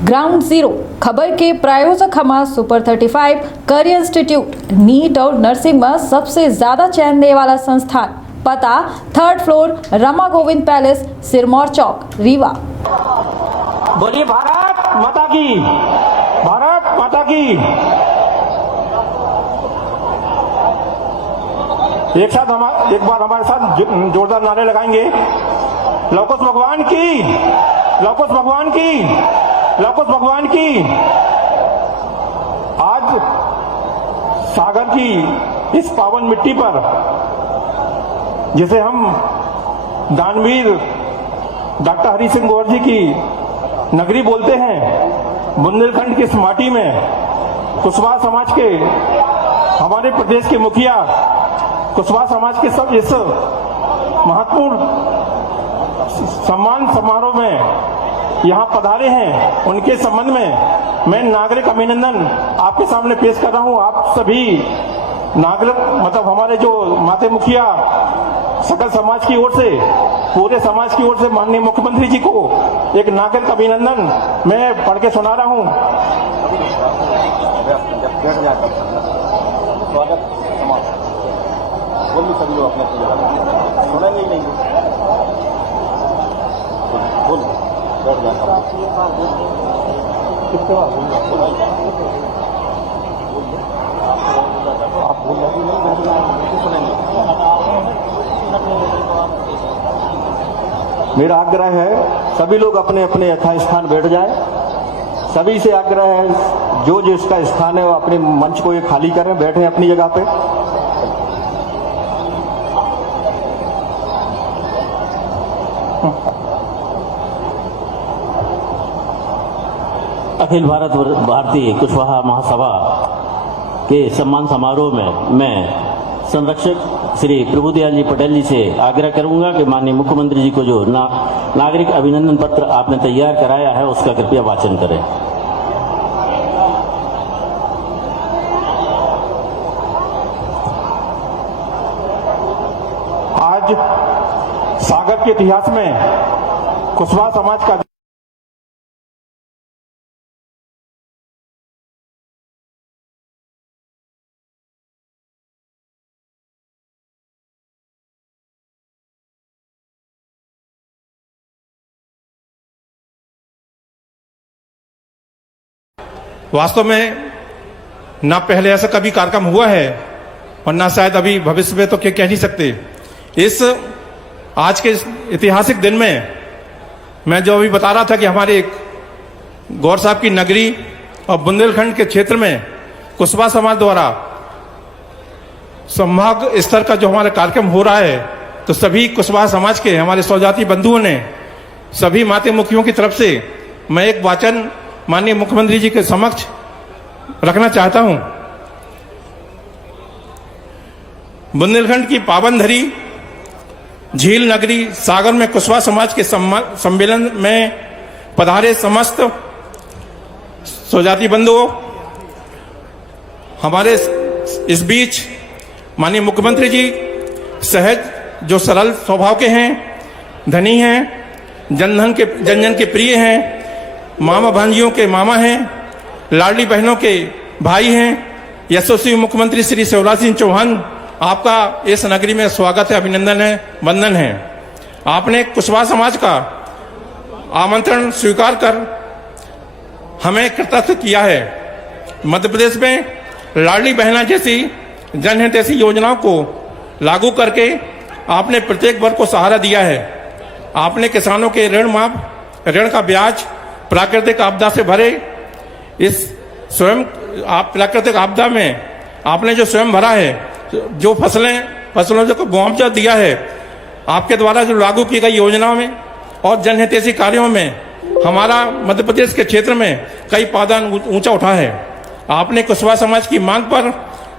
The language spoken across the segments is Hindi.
ग्राउंड जीरो खबर के प्रायोजक हमारा सुपर 35 करियर इंस्टीट्यूट नीट और नर्सिंग में सबसे ज्यादा चयन देने वाला संस्थान। पता 3rd floor Rama Govind palace, Sirmour चौक, रीवा। बोलिए भारत माता की, भारत माता की। एक बार हमारे साथ जोरदार नारे लगाएंगे। लौकुश भगवान की, लौकुश भगवान की, लौकुश भगवान की। आज सागर की इस पावन मिट्टी पर, जिसे हम दानवीर डॉक्टर हरि सिंह गौर जी की नगरी बोलते हैं, बुंदेलखंड की इस माटी में कुशवाहा समाज के, हमारे प्रदेश के मुखिया कुशवाहा समाज के सब इस महत्वपूर्ण सम्मान समारोह में यहाँ पधारे हैं, उनके संबंध में मैं नागरिक अभिनंदन आपके सामने पेश कर रहा हूँ। आप सभी नागरिक, मतलब हमारे जो माते मुखिया सकल समाज की ओर से, पूरे समाज की ओर से माननीय मुख्यमंत्री जी को एक नागरिक अभिनंदन मैं पढ़ के सुना रहा हूँ। सभी लोग अपने सुनेंगे ही नहीं, आप बोल रहे नहीं सुनेंगे। मेरा आग्रह है सभी लोग अपने अपने यथास्थान बैठ जाए। सभी से आग्रह है जो जिसका स्थान है वो अपने मंच को ये खाली करें, बैठे अपनी जगह पे। अखिल भारत भारतीय कुशवाहा महासभा के सम्मान समारोह में मैं संरक्षक श्री प्रभुदयाल जी पटेल जी से आग्रह करूंगा कि माननीय मुख्यमंत्री जी को जो नागरिक अभिनंदन पत्र आपने तैयार कराया है उसका कृपया वाचन करें। आज सागर के इतिहास में कुशवाहा समाज का वास्तव में ना पहले ऐसा कभी कार्यक्रम हुआ है और ना शायद अभी भविष्य में तो कह नहीं सकते। इस आज के ऐतिहासिक दिन में मैं जो अभी बता रहा था कि हमारे एक गौर साहब की नगरी और बुंदेलखंड के क्षेत्र में कुशवाहा समाज द्वारा संभाग स्तर का जो हमारा कार्यक्रम हो रहा है, तो सभी कुशवाहा समाज के हमारे स्वजाति बंधुओं ने, सभी माते मुखियों की तरफ से मैं एक वाचन माननीय मुख्यमंत्री जी के समक्ष रखना चाहता हूं। बुंदेलखंड की पावन धरी झील नगरी सागर में कुशवाहा समाज के सम्मेलन में पधारे समस्त स्वजाति बंधुओं, हमारे इस बीच माननीय मुख्यमंत्री जी सहज, जो सरल स्वभाव के हैं, धनी हैं, जन जन के प्रिय हैं, मामा भांजियों के मामा हैं, लाडली बहनों के भाई हैं। यशस्वी मुख्यमंत्री श्री शिवराज सिंह चौहान, आपका इस नगरी में स्वागत है, अभिनंदन है, वंदन है। आपने कुशवाहा समाज का आमंत्रण स्वीकार कर हमें कृतज्ञ किया है। मध्य प्रदेश में लाडली बहना जैसी जनहितैषी योजनाओं को लागू करके आपने प्रत्येक वर्ग को सहारा दिया है। आपने किसानों के ऋण का ब्याज प्राकृतिक आपदा से भरे, इस स्वयं आप प्राकृतिक आपदा में आपने जो स्वयं भरा है, जो फसलों को मुआवजा दिया है, आपके द्वारा जो लागू की गई योजनाओं में और जनहितैषी कार्यों में हमारा मध्य प्रदेश के क्षेत्र में कई पायदान ऊंचा उठा है। आपने कुशवाहा समाज की मांग पर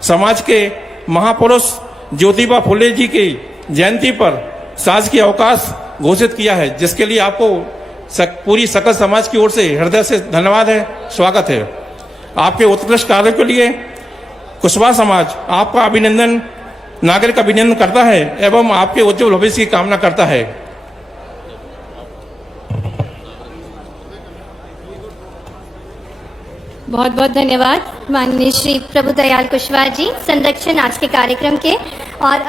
समाज के महापुरुष ज्योतिबा फुले जी की जयंती पर शासकीय अवकाश घोषित किया है, जिसके लिए आपको पूरी सकल समाज की ओर से हृदय से धन्यवाद है, स्वागत है। आपके उत्कृष्ट कार्य के लिए कुशवाहा समाज आपका अभिनंदन, नागरिक अभिनंदन करता है एवं आपके उज्जवल भविष्य की कामना करता है। बहुत बहुत धन्यवाद माननीय श्री प्रभुदयाल कुशवाहा जी, संरक्षण आज के कार्यक्रम के। और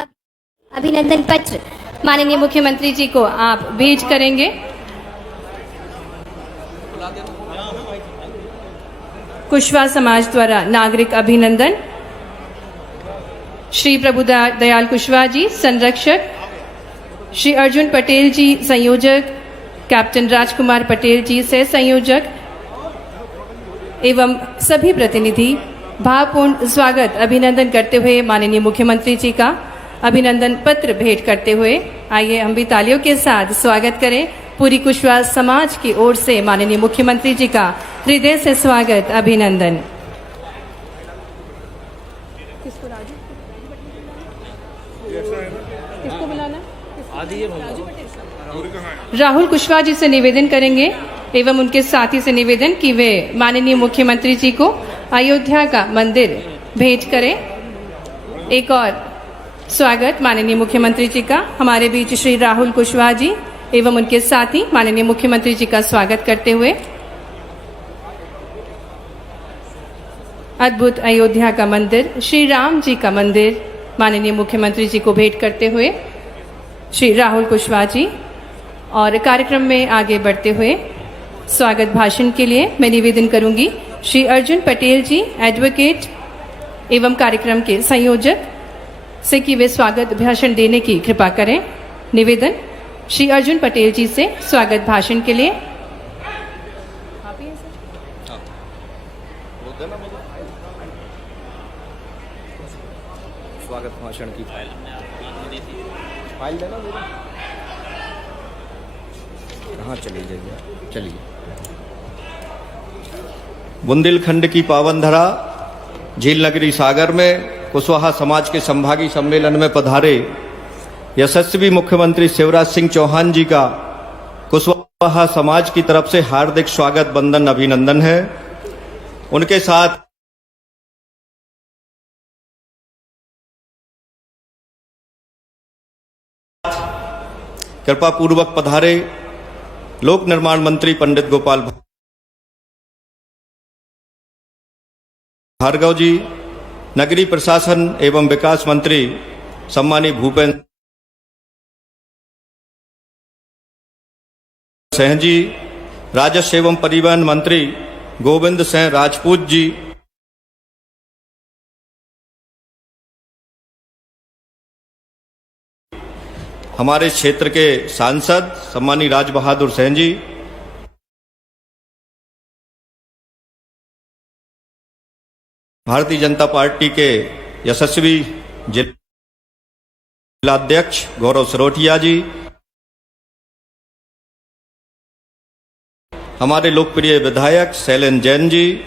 अभिनंदन पत्र माननीय मुख्यमंत्री जी को आप भेंट करेंगे। कुशवाहा समाज द्वारा नागरिक अभिनंदन। श्री प्रभुदयाल कुशवाहा जी संरक्षक, श्री अर्जुन पटेल जी संयोजक, कैप्टन राजकुमार पटेल जी सह संयोजक एवं सभी प्रतिनिधि भावपूर्ण स्वागत अभिनंदन करते हुए माननीय मुख्यमंत्री जी का अभिनंदन पत्र भेंट करते हुए आइए हम भी तालियों के साथ स्वागत करें। पूरी कुशवाहा समाज की ओर से माननीय मुख्यमंत्री जी का हृदय से स्वागत अभिनंदन। किसको बुलाना? राहुल कुशवाहा जी से निवेदन करेंगे एवं उनके साथी से निवेदन कि वे माननीय मुख्यमंत्री जी को अयोध्या का मंदिर भेंट करें। एक और स्वागत माननीय मुख्यमंत्री जी का हमारे बीच श्री राहुल कुशवाहा जी एवं उनके साथी माननीय मुख्यमंत्री जी का स्वागत करते हुए अद्भुत अयोध्या का मंदिर, श्री राम जी का मंदिर माननीय मुख्यमंत्री जी को भेंट करते हुए श्री राहुल कुशवाहा जी। और कार्यक्रम में आगे बढ़ते हुए स्वागत भाषण के लिए मैं निवेदन करूंगी श्री अर्जुन पटेल जी एडवोकेट एवं कार्यक्रम के संयोजक से कि वे स्वागत भाषण देने की कृपा करें। निवेदन श्री अर्जुन पटेल जी से स्वागत भाषण के लिए। स्वागत भाषण की फाइल देना मेरा। कहाँ चली जाइए, चलिए। बुंदेलखंड की पावन धरा झील नगरी सागर में कुशवाहा समाज के संभागी सम्मेलन में पधारे यशस्वी मुख्यमंत्री शिवराज सिंह चौहान जी का कुशवाहा समाज की तरफ से हार्दिक स्वागत वंदन अभिनंदन है। उनके साथ कृपा पूर्वक पधारे लोक निर्माण मंत्री पंडित गोपाल भार्गव जी, नगरीय प्रशासन एवं विकास मंत्री सम्मानीय भूपेंद्र सिंह जी, राजस्व एवं परिवहन मंत्री गोविंद सिंह राजपूत जी, हमारे क्षेत्र के सांसद सम्मानीय राज बहादुर सिंह जी, भारतीय जनता पार्टी के यशस्वी जिलाध्यक्ष गौरव सरोठिया जी, हमारे लोकप्रिय विधायक शैलेन जैन जी,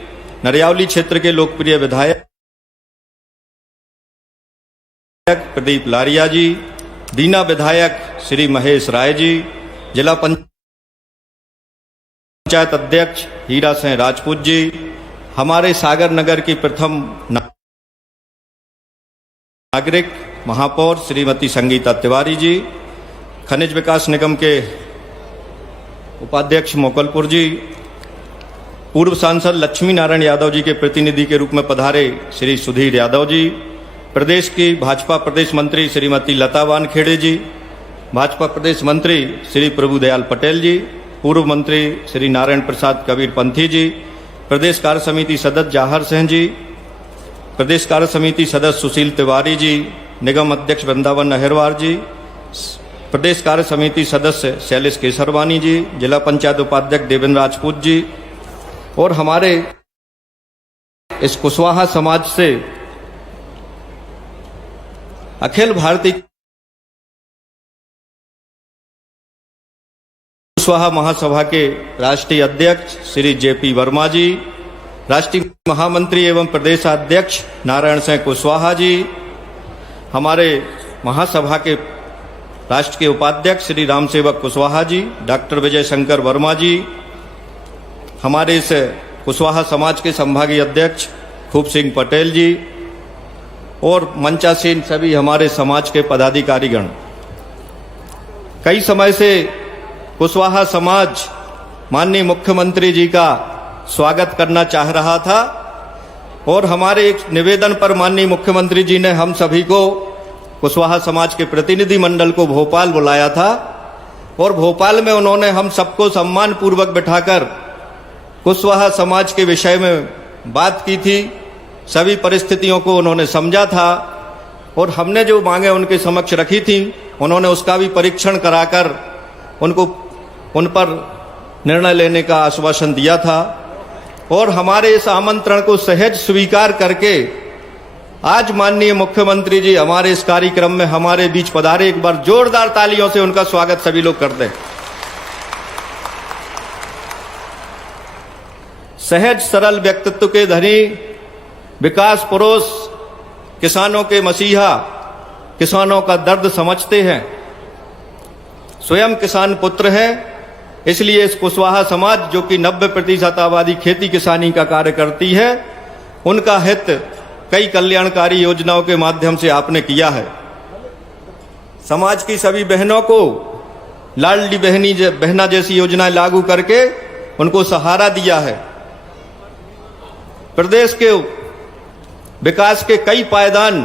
नरियावली क्षेत्र के लोकप्रिय विधायक प्रदीप लारिया जी, दीना विधायक श्री महेश राय जी, जिला पंचायत अध्यक्ष हीरा सिंह राजपूत जी, हमारे सागर नगर की प्रथम नागरिक महापौर श्रीमती संगीता तिवारी जी, खनिज विकास निगम के उपाध्यक्ष मोकलपुर जी, पूर्व सांसद लक्ष्मी नारायण यादव जी के प्रतिनिधि के रूप में पधारे श्री सुधीर यादव जी, प्रदेश की भाजपा प्रदेश मंत्री श्रीमती लता वानखेड़े जी, भाजपा प्रदेश मंत्री श्री प्रभुदयाल पटेल जी, पूर्व मंत्री श्री नारायण प्रसाद कबीर पंथी जी, प्रदेश कार्य समिति सदस्य जाहर सिंह जी, प्रदेश कार्य समिति सदस्य सुशील तिवारी जी, निगम अध्यक्ष वृंदावन अहिरवार जी, प्रदेश कार्य समिति सदस्य शैलेश केसरवानी जी, जिला पंचायत उपाध्यक्ष देवेंद्र राजपूत जी और हमारे इस कुशवाहा समाज से अखिल भारतीय कुशवाहा महासभा के राष्ट्रीय अध्यक्ष श्री जेपी वर्मा जी, राष्ट्रीय महामंत्री एवं प्रदेशाध्यक्ष नारायण सिंह कुशवाहा जी, हमारे महासभा के राष्ट्र के उपाध्यक्ष श्री रामसेवक कुशवाहा जी, डॉक्टर विजय शंकर वर्मा जी, हमारे इस कुशवाहा समाज के संभागीय अध्यक्ष खूब सिंह पटेल जी और मंचासीन सभी हमारे समाज के पदाधिकारीगण। कई समय से कुशवाहा समाज माननीय मुख्यमंत्री जी का स्वागत करना चाह रहा था और हमारे एक निवेदन पर माननीय मुख्यमंत्री जी ने हम सभी को कुशवाहा समाज के प्रतिनिधि मंडल को भोपाल बुलाया था और भोपाल में उन्होंने हम सबको सम्मान पूर्वक बिठाकर कुशवाहा समाज के विषय में बात की थी। सभी परिस्थितियों को उन्होंने समझा था और हमने जो मांगे उनके समक्ष रखी थी, उन्होंने उसका भी परीक्षण कराकर उन पर निर्णय लेने का आश्वासन दिया था और हमारे इस आमंत्रण को सहज स्वीकार करके आज माननीय मुख्यमंत्री जी हमारे इस कार्यक्रम में हमारे बीच पधारे। एक बार जोरदार तालियों से उनका स्वागत सभी लोग करते हैं। सहज सरल व्यक्तित्व के धनी, विकास पुरुष, किसानों के मसीहा, किसानों का दर्द समझते हैं, स्वयं किसान पुत्र हैं। इसलिए इस कुशवाहा समाज जो कि 90% आबादी खेती किसानी का कार्य करती है, उनका हित कई कल्याणकारी योजनाओं के माध्यम से आपने किया है। समाज की सभी बहनों को लाडली बहना जैसी योजनाएं लागू करके उनको सहारा दिया है। प्रदेश के विकास के कई पायदान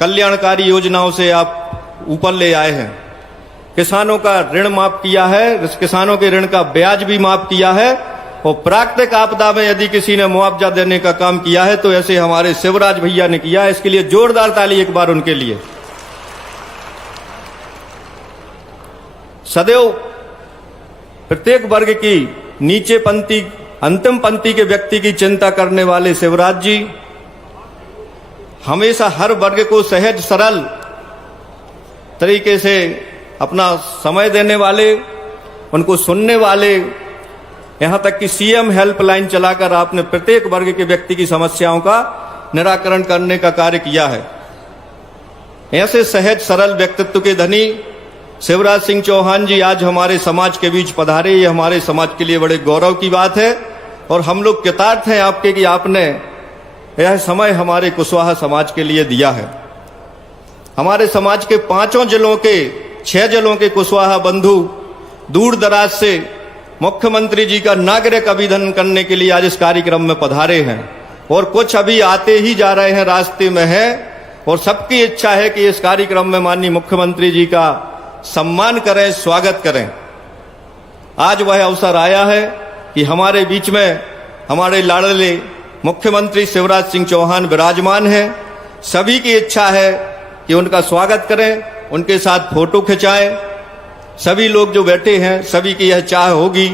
कल्याणकारी योजनाओं से आप ऊपर ले आए हैं। किसानों का ऋण माफ किया है, किसानों के ऋण का ब्याज भी माफ किया है और प्राकृतिक आपदा में यदि किसी ने मुआवजा देने का काम किया है तो ऐसे हमारे शिवराज भैया ने किया है। इसके लिए जोरदार ताली एक बार उनके लिए। सदैव प्रत्येक वर्ग की नीचे पंक्ति, अंतिम पंक्ति के व्यक्ति की चिंता करने वाले शिवराज जी हमेशा हर वर्ग को सहज सरल तरीके से अपना समय देने वाले, उनको सुनने वाले, यहां तक कि सीएम हेल्पलाइन चलाकर आपने प्रत्येक वर्ग के व्यक्ति की समस्याओं का निराकरण करने का कार्य किया है। ऐसे सहज सरल व्यक्तित्व के धनी शिवराज सिंह चौहान जी आज हमारे समाज के बीच पधारे। ये हमारे समाज के लिए बड़े गौरव की बात है और हम लोग कृतार्थ हैं आपके कि आपने यह समय हमारे कुशवाहा समाज के लिए दिया है। हमारे समाज के 5 जिलों के 6 जिलों के कुशवाहा बंधु दूर दराज से मुख्यमंत्री जी का नागरिक अभिनंदन करने के लिए आज इस कार्यक्रम में पधारे हैं और कुछ अभी आते ही जा रहे हैं, रास्ते में हैं और सबकी इच्छा है कि इस कार्यक्रम में माननीय मुख्यमंत्री जी का सम्मान करें, स्वागत करें। आज वह अवसर आया है कि हमारे बीच में हमारे लाडले मुख्यमंत्री शिवराज सिंह चौहान विराजमान हैं। सभी की इच्छा है कि उनका स्वागत करें, उनके साथ फोटो खिंचाएं। सभी लोग जो बैठे हैं सभी की यह चाह होगी,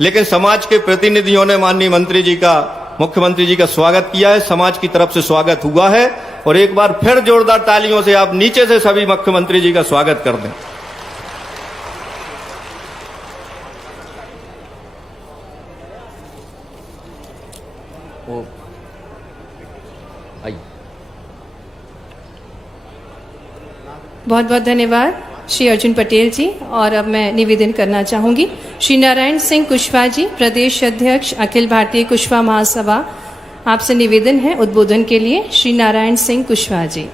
लेकिन समाज के प्रतिनिधियों ने माननीय मंत्री जी का, मुख्यमंत्री जी का स्वागत किया है, समाज की तरफ से स्वागत हुआ है और एक बार फिर जोरदार तालियों से आप नीचे से सभी मुख्यमंत्री जी का स्वागत कर दें। बहुत बहुत धन्यवाद श्री अर्जुन पटेल जी। और अब मैं निवेदन करना चाहूंगी श्री नारायण सिंह कुशवाहा जी, प्रदेश अध्यक्ष अखिल भारतीय कुशवाहा महासभा, आपसे निवेदन है उद्बोधन के लिए। श्री नारायण सिंह कुशवाहा जी।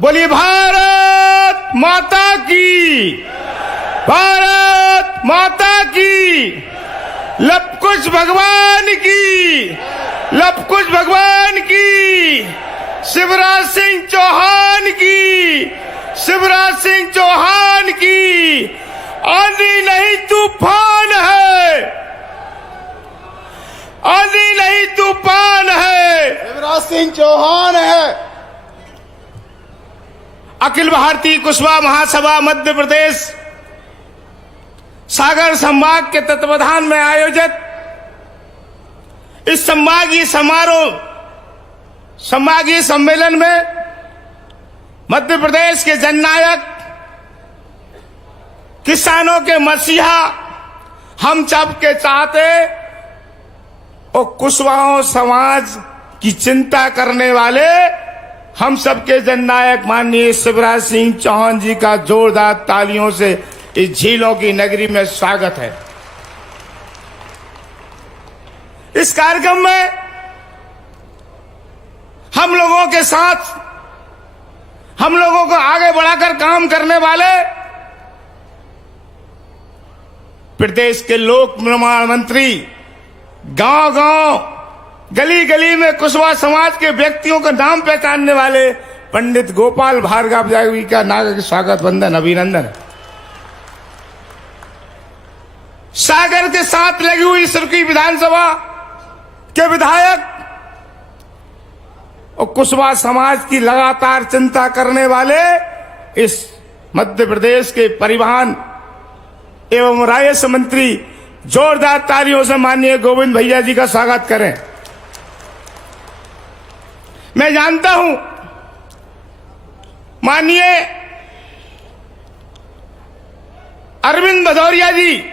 बोलिए भारत माता की, भारत माता की, लवकुश भगवान की, लवकुश भगवान की, शिवराज सिंह चौहान की, शिवराज सिंह चौहान की। आंधी नहीं तूफान है, आंधी नहीं तूफान है, शिवराज सिंह चौहान है। अखिल भारतीय कुशवाहा महासभा मध्य प्रदेश सागर संभाग के तत्वाधान में आयोजित इस संभागीय सम्मेलन में मध्य प्रदेश के जननायक, किसानों के मसीहा, हम सब के चाहते और कुशवाहा समाज की चिंता करने वाले हम सबके जननायक माननीय शिवराज सिंह चौहान जी का जोरदार तालियों से इस झीलों की नगरी में स्वागत है। इस कार्यक्रम में हम लोगों के साथ, हम लोगों को आगे बढ़ाकर काम करने वाले प्रदेश के लोक निर्माण मंत्री, गांव गांव गली गली में कुशवाहा समाज के व्यक्तियों का नाम पहचानने वाले पंडित गोपाल भार्गव जी का नागरिक स्वागत वंदन अभिनंदन। सागर के साथ लगी हुई सुर्खी विधानसभा के विधायक और कुशवाहा समाज की लगातार चिंता करने वाले इस मध्य प्रदेश के परिवहन एवं राजस्व मंत्री जोरदार तालियों से माननीय गोविंद भैया जी का स्वागत करें। मैं जानता हूं माननीय अरविंद भदौरिया जी,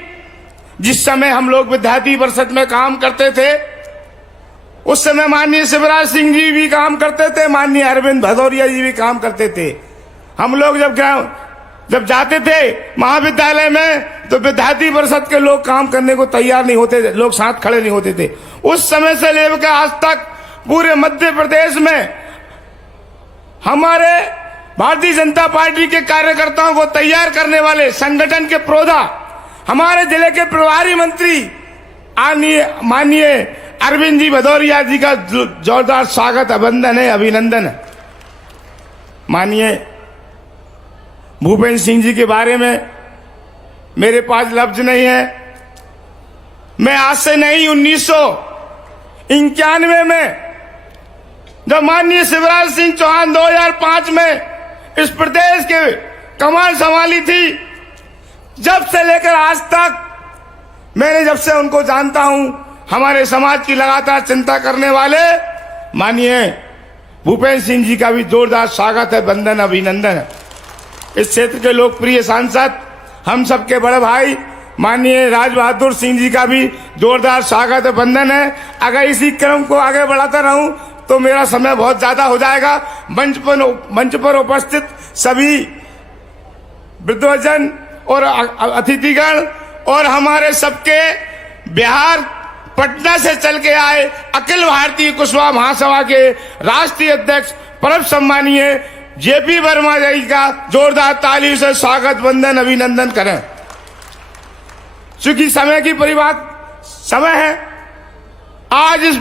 जिस समय हम लोग विद्यार्थी परिषद में काम करते थे उस समय माननीय शिवराज सिंह जी भी काम करते थे, माननीय अरविंद भदौरिया जी भी काम करते थे। हम लोग जब जाते थे महाविद्यालय में तो विद्यार्थी परिषद के लोग काम करने को तैयार नहीं होते थे, लोग साथ खड़े नहीं होते थे। उस समय से लेकर आज तक पूरे मध्य प्रदेश में हमारे भारतीय जनता पार्टी के कार्यकर्ताओं को तैयार करने वाले संगठन के प्रोधा हमारे जिले के प्रभारी मंत्री माननीय अरविंद जी भदौरिया जी का जोरदार स्वागत अभिनंदन है। माननीय भूपेंद्र सिंह जी के बारे में मेरे पास लफ्ज नहीं है। मैं आज से नहीं 1991 में जब माननीय शिवराज सिंह चौहान 2005 में इस प्रदेश के कमान संभाली थी, जब से लेकर आज तक मैंने जब से उनको जानता हूं, हमारे समाज की लगातार चिंता करने वाले माननीय भूपेंद्र सिंह जी का भी जोरदार स्वागत है, वंदन अभिनंदन है। इस क्षेत्र के लोकप्रिय सांसद हम सबके बड़े भाई माननीय राज बहादुर सिंह जी का भी जोरदार स्वागत है, वंदन है। अगर इसी क्रम को आगे बढ़ाता रहूं तो मेरा समय बहुत ज्यादा हो जाएगा। मंच पर उपस्थित सभी वृद्धजन और अतिथिगण और हमारे सबके बिहार पटना से चल के आए अखिल भारतीय कुशवाहा महासभा के राष्ट्रीय अध्यक्ष परम सम्मानीय जेपी वर्मा जी का जोरदार ताली से स्वागत वंदन अभिनंदन करें। चूंकि समय की समय है, आज इस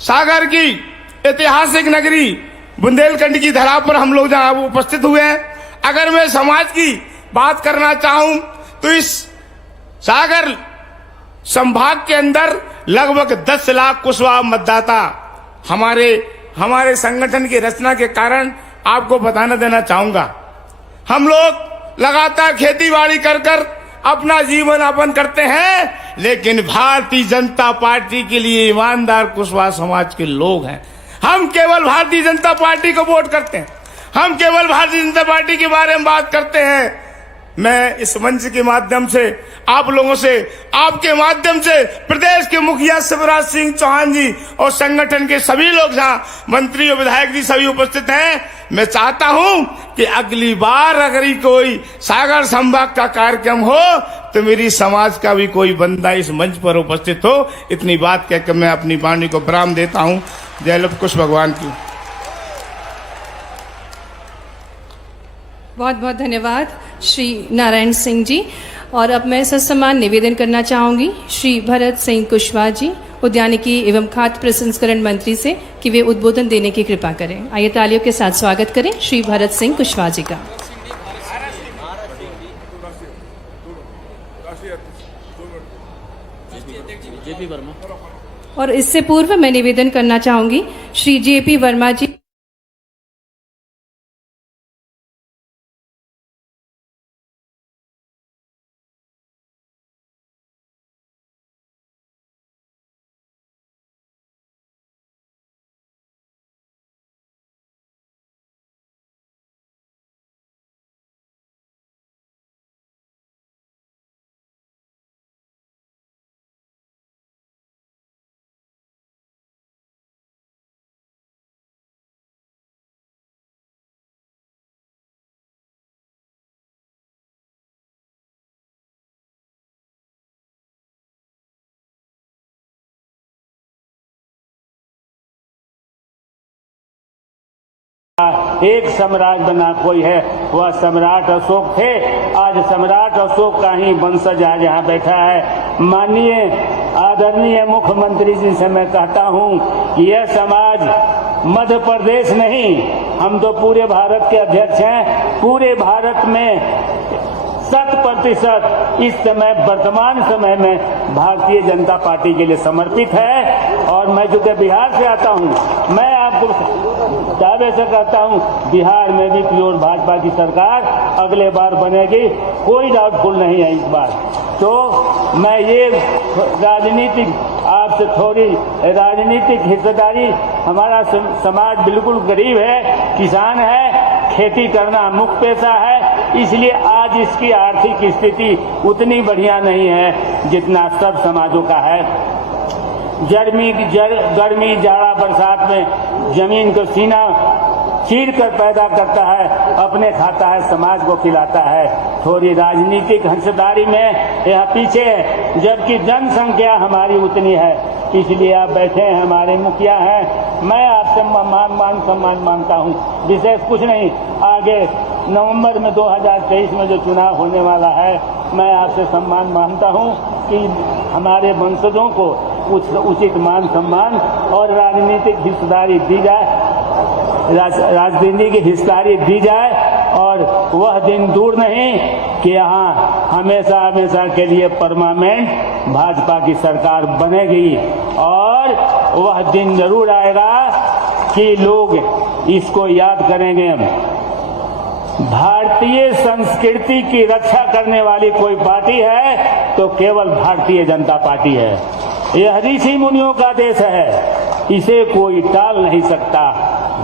सागर की ऐतिहासिक नगरी बुंदेलखंड की धरा पर हम लोग जहां उपस्थित हुए हैं, अगर मैं समाज की बात करना चाहूं तो इस सागर संभाग के अंदर लगभग 10 लाख कुशवाहा मतदाता हमारे संगठन की रचना के कारण आपको बताना देना चाहूंगा। हम लोग लगातार खेती बाड़ी कर अपना जीवन यापन करते हैं, लेकिन भारतीय जनता पार्टी के लिए ईमानदार कुशवाहा समाज के लोग हैं। हम केवल भारतीय जनता पार्टी को वोट करते हैं, हम केवल भारतीय जनता पार्टी के बारे में बात करते हैं। मैं इस मंच के माध्यम से आप लोगों से, आपके माध्यम से प्रदेश के मुखिया शिवराज सिंह चौहान जी और संगठन के सभी लोग जहां मंत्री और विधायक जी सभी उपस्थित हैं, मैं चाहता हूं कि अगली बार अगर कोई सागर संभाग का कार्यक्रम हो तो मेरी समाज का भी कोई बंदा इस मंच पर उपस्थित हो। इतनी बात कहकर मैं अपनी वाणी को विराम देता हूं। जय लव कुश भगवान की। बहुत बहुत धन्यवाद श्री नारायण सिंह जी। और अब मैं ससम्मान निवेदन करना चाहूंगी श्री भरत सिंह कुशवाहा जी, उद्यानिकी एवं खाद्य प्रसंस्करण मंत्री से कि वे उद्बोधन देने की कृपा करें। आइए तालियों के साथ स्वागत करें श्री भरत सिंह कुशवाहा जी का। और इससे पूर्व मैं निवेदन करना चाहूंगी श्री जेपी वर्मा जी एक सम्राट बना कोई है, वह सम्राट अशोक थे। आज सम्राट अशोक का ही वंशज आज यहाँ बैठा है। माननीय आदरणीय मुख्यमंत्री जी से मैं कहता हूँ कि यह समाज मध्य प्रदेश नहीं, हम तो पूरे भारत के अध्यक्ष हैं। पूरे भारत में 100% इस समय वर्तमान समय में भारतीय जनता पार्टी के लिए समर्पित है। और मैं चूंकि बिहार से आता हूं, मैं आपको दावे से कहता हूं बिहार में भी प्योर भाजपा की सरकार अगले बार बनेगी, कोई डाउटफुल नहीं है इस बार। तो मैं ये राजनीतिक आपसे थोड़ी राजनीतिक हिस्सेदारी, हमारा समाज बिल्कुल गरीब है, किसान है, खेती करना मुख्य पेशा है, इसलिए आज इसकी आर्थिक स्थिति उतनी बढ़िया नहीं है जितना सब समाजों का है। गर्मी जाड़ा बरसात में जमीन को सीना चीर कर पैदा करता है, अपने खाता है, समाज को खिलाता है। थोड़ी राजनीतिक हिस्सेदारी में यह पीछे है, जबकि जनसंख्या हमारी उतनी है। इसलिए आप बैठे हैं, हमारे मुखिया हैं, मैं आपसे मान सम्मान मांगता हूं, विशेष कुछ नहीं। आगे नवंबर में 2023 में जो चुनाव होने वाला है, मैं आपसे सम्मान मांगता हूं कि हमारे वंशजों को उचित मान सम्मान और राजनीतिक हिस्सेदारी दी जाए, राजनीतिक हिस्सेदारी दी जाए। और वह दिन दूर नहीं कि यहाँ हमेशा के लिए परमानेंट भाजपा की सरकार बनेगी। और वह दिन जरूर आएगा कि लोग इसको याद करेंगे। भारतीय संस्कृति की रक्षा करने वाली कोई पार्टी है तो केवल भारतीय जनता पार्टी है। यह ऋषि मुनियों का देश है, इसे कोई टाल नहीं सकता।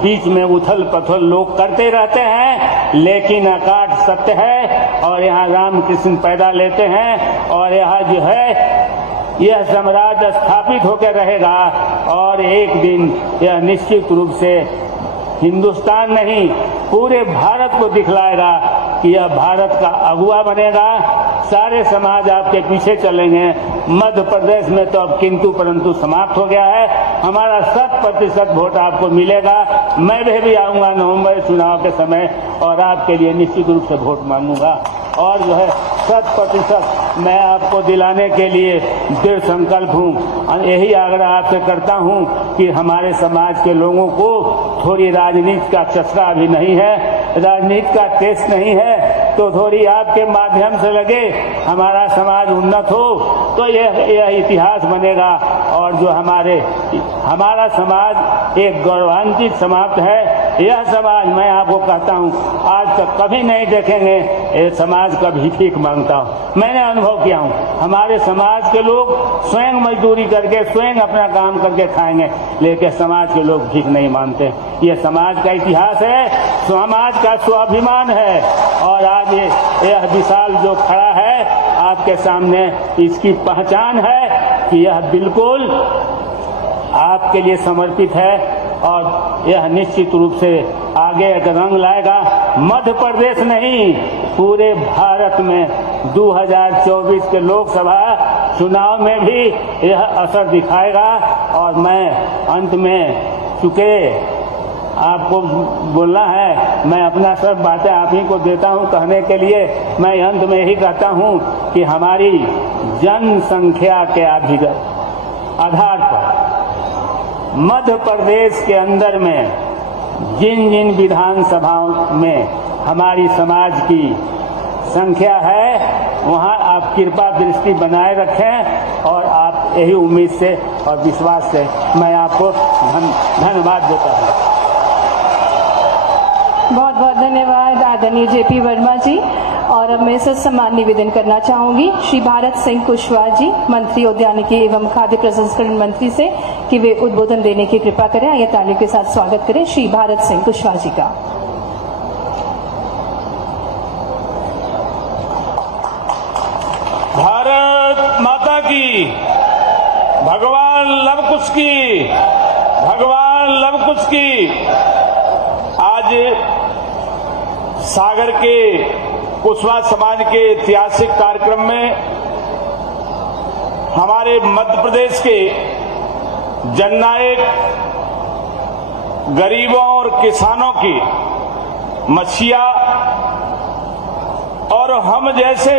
बीच में उथल पथल लोग करते रहते हैं, लेकिन अकाट सत्य है। और यहाँ रामकृष्ण पैदा लेते हैं और यहाँ जो है यह साम्राज्य स्थापित होकर रहेगा। और एक दिन यह निश्चित रूप से हिंदुस्तान नहीं, पूरे भारत को दिखलाएगा कि यह भारत का अगुआ बनेगा। सारे समाज आपके पीछे चलेंगे। मध्य प्रदेश में तो अब किंतु परंतु समाप्त हो गया है। हमारा 100% वोट आपको मिलेगा। मैं भी आऊंगा नवंबर चुनाव के समय और आपके लिए निश्चित रूप से वोट मांगूंगा। और जो है 100% मैं आपको दिलाने के लिए दृढ़ संकल्प हूँ। यही आग्रह आपसे करता हूँ कि हमारे समाज के लोगों को थोड़ी राजनीति का चस्का अभी नहीं है, राजनीति का टेस्ट नहीं है, तो थोड़ी आपके माध्यम से लगे हमारा समाज उन्नत हो तो यह इतिहास बनेगा। और जो हमारा समाज एक गौरवान्वित समाज है। यह समाज, मैं आपको कहता हूँ, आज तक कभी नहीं देखेंगे ये समाज का भीख मांगता हूँ। मैंने अनुभव किया हूँ, हमारे समाज के लोग स्वयं मजदूरी करके स्वयं अपना काम करके खाएंगे, लेकिन समाज के लोग भीख नहीं मांगते। ये समाज का इतिहास है, समाज का स्वाभिमान है। और आज यह विशाल जो खड़ा है आपके सामने, इसकी पहचान है कि यह बिल्कुल आपके लिए समर्पित है। और यह निश्चित रूप से आगे एक रंग लाएगा। मध्य प्रदेश नहीं, पूरे भारत में 2024 के लोकसभा चुनाव में भी यह असर दिखाएगा। और मैं अंत में, चूंकि आपको बोलना है, मैं अपना सब बातें आप ही को देता हूं कहने के लिए। मैं अंत में यही कहता हूं कि हमारी जनसंख्या के आधार पर मध्य प्रदेश के अंदर में जिन जिन विधानसभाओं में हमारी समाज की संख्या है, वहां आप कृपा दृष्टि बनाए रखें। और आप यही उम्मीद से और विश्वास से मैं आपको धन्यवाद देता हूं। बहुत बहुत धन्यवाद आदरणीय जेपी वर्मा जी। और अब मैं सम्मान निवेदन करना चाहूंगी श्री भारत सिंह कुशवाहा जी, मंत्री उद्यानिकी एवं खाद्य प्रसंस्करण मंत्री से, कि वे उद्बोधन देने की कृपा करें। आइए तालियों के साथ स्वागत करें श्री भारत सिंह कुशवाहा जी का। भारत माता की, भगवान लव कुश की, भगवान लव कुश की। आज सागर के कुशवाहा समाज के ऐतिहासिक कार्यक्रम में हमारे मध्य प्रदेश के जननायक, गरीबों और किसानों की मसीहा और हम जैसे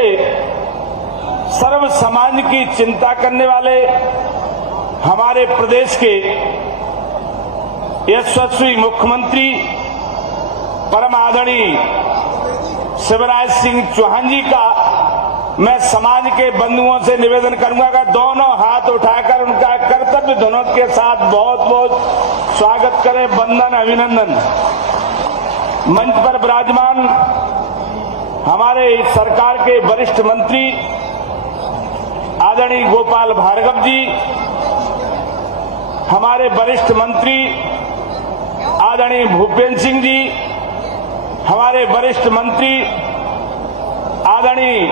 सर्व समाज की चिंता करने वाले हमारे प्रदेश के यशस्वी मुख्यमंत्री परम आदरणीय शिवराज सिंह चौहान जी का मैं समाज के बंधुओं से निवेदन करूंगा कि दोनों हाथ उठाकर उनका कर्तव्य ध्वनि के साथ बहुत बहुत स्वागत करें, वंदन अभिनंदन। मंच पर विराजमान हमारे सरकार के वरिष्ठ मंत्री आदरणीय गोपाल भार्गव जी, हमारे वरिष्ठ मंत्री आदरणीय भूपेंद्र सिंह जी, हमारे वरिष्ठ मंत्री आदरणीय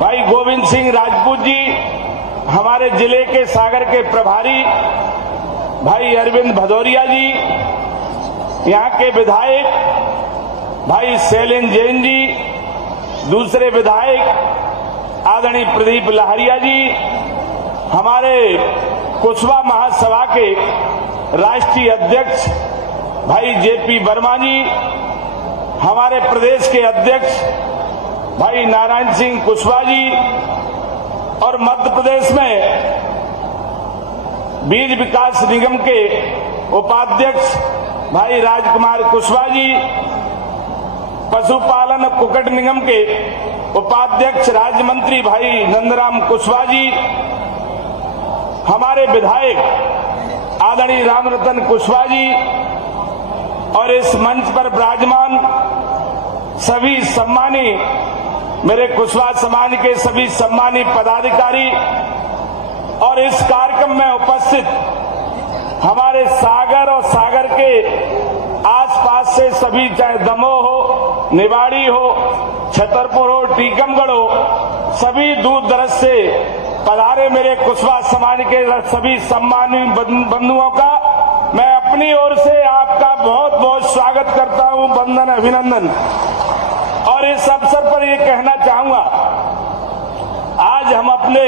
भाई गोविंद सिंह राजपूत जी, हमारे जिले के सागर के प्रभारी भाई अरविंद भदौरिया जी, यहाँ के विधायक भाई शैलेंद्र जैन जी, दूसरे विधायक आदरणीय प्रदीप लहरिया जी, हमारे कुशवाहा महासभा के राष्ट्रीय अध्यक्ष भाई जेपी वर्मा जी, हमारे प्रदेश के अध्यक्ष भाई नारायण सिंह कुशवाहा जी और मध्य प्रदेश में बीज विकास निगम के उपाध्यक्ष भाई राजकुमार कुशवाहा जी, पशुपालन कुक्कुट निगम के उपाध्यक्ष राज्य मंत्री भाई नंदराम कुशवाहा जी, हमारे विधायक आदरणीय रामरतन कुशवाहा जी और इस मंच पर विराजमान सभी सम्मानी मेरे कुशवाहा समाज के सभी सम्मानी पदाधिकारी और इस कार्यक्रम में उपस्थित हमारे सागर और सागर के आसपास से सभी, चाहे दमोह हो, निवाड़ी हो, छतरपुर हो, टीकमगढ़ हो, सभी दूर दराज से पधारे मेरे कुशवाहा समाज के सभी सम्मानी बंधुओं का मैं अपनी ओर से आपका बहुत बहुत स्वागत करता हूं, वंदन अभिनंदन। और इस अवसर पर ये कहना चाहूंगा, आज हम अपने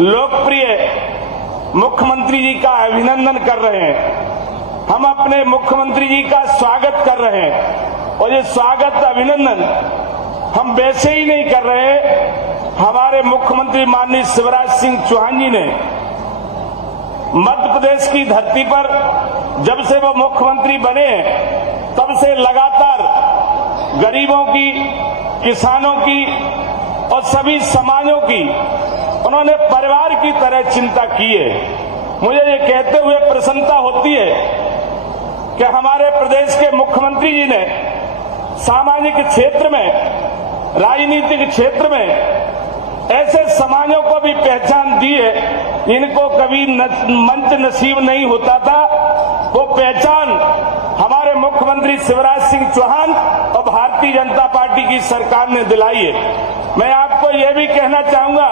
लोकप्रिय मुख्यमंत्री जी का अभिनंदन कर रहे हैं, हम अपने मुख्यमंत्री जी का स्वागत कर रहे हैं। और ये स्वागत अभिनंदन हम वैसे ही नहीं कर रहे, हमारे मुख्यमंत्री माननीय शिवराज सिंह चौहान जी ने मध्य प्रदेश की धरती पर जब से वो मुख्यमंत्री बने तब से लगातार गरीबों की, किसानों की और सभी समाजों की उन्होंने परिवार की तरह चिंता की है। मुझे ये कहते हुए प्रसन्नता होती है कि हमारे प्रदेश के मुख्यमंत्री जी ने सामाजिक क्षेत्र में, राजनीतिक क्षेत्र में ऐसे समाजों को भी पहचान दी है इनको कभी मंच नसीब नहीं होता था। वो पहचान हमारे मुख्यमंत्री शिवराज सिंह चौहान और भारतीय जनता पार्टी की सरकार ने दिलाई है। मैं आपको ये भी कहना चाहूंगा,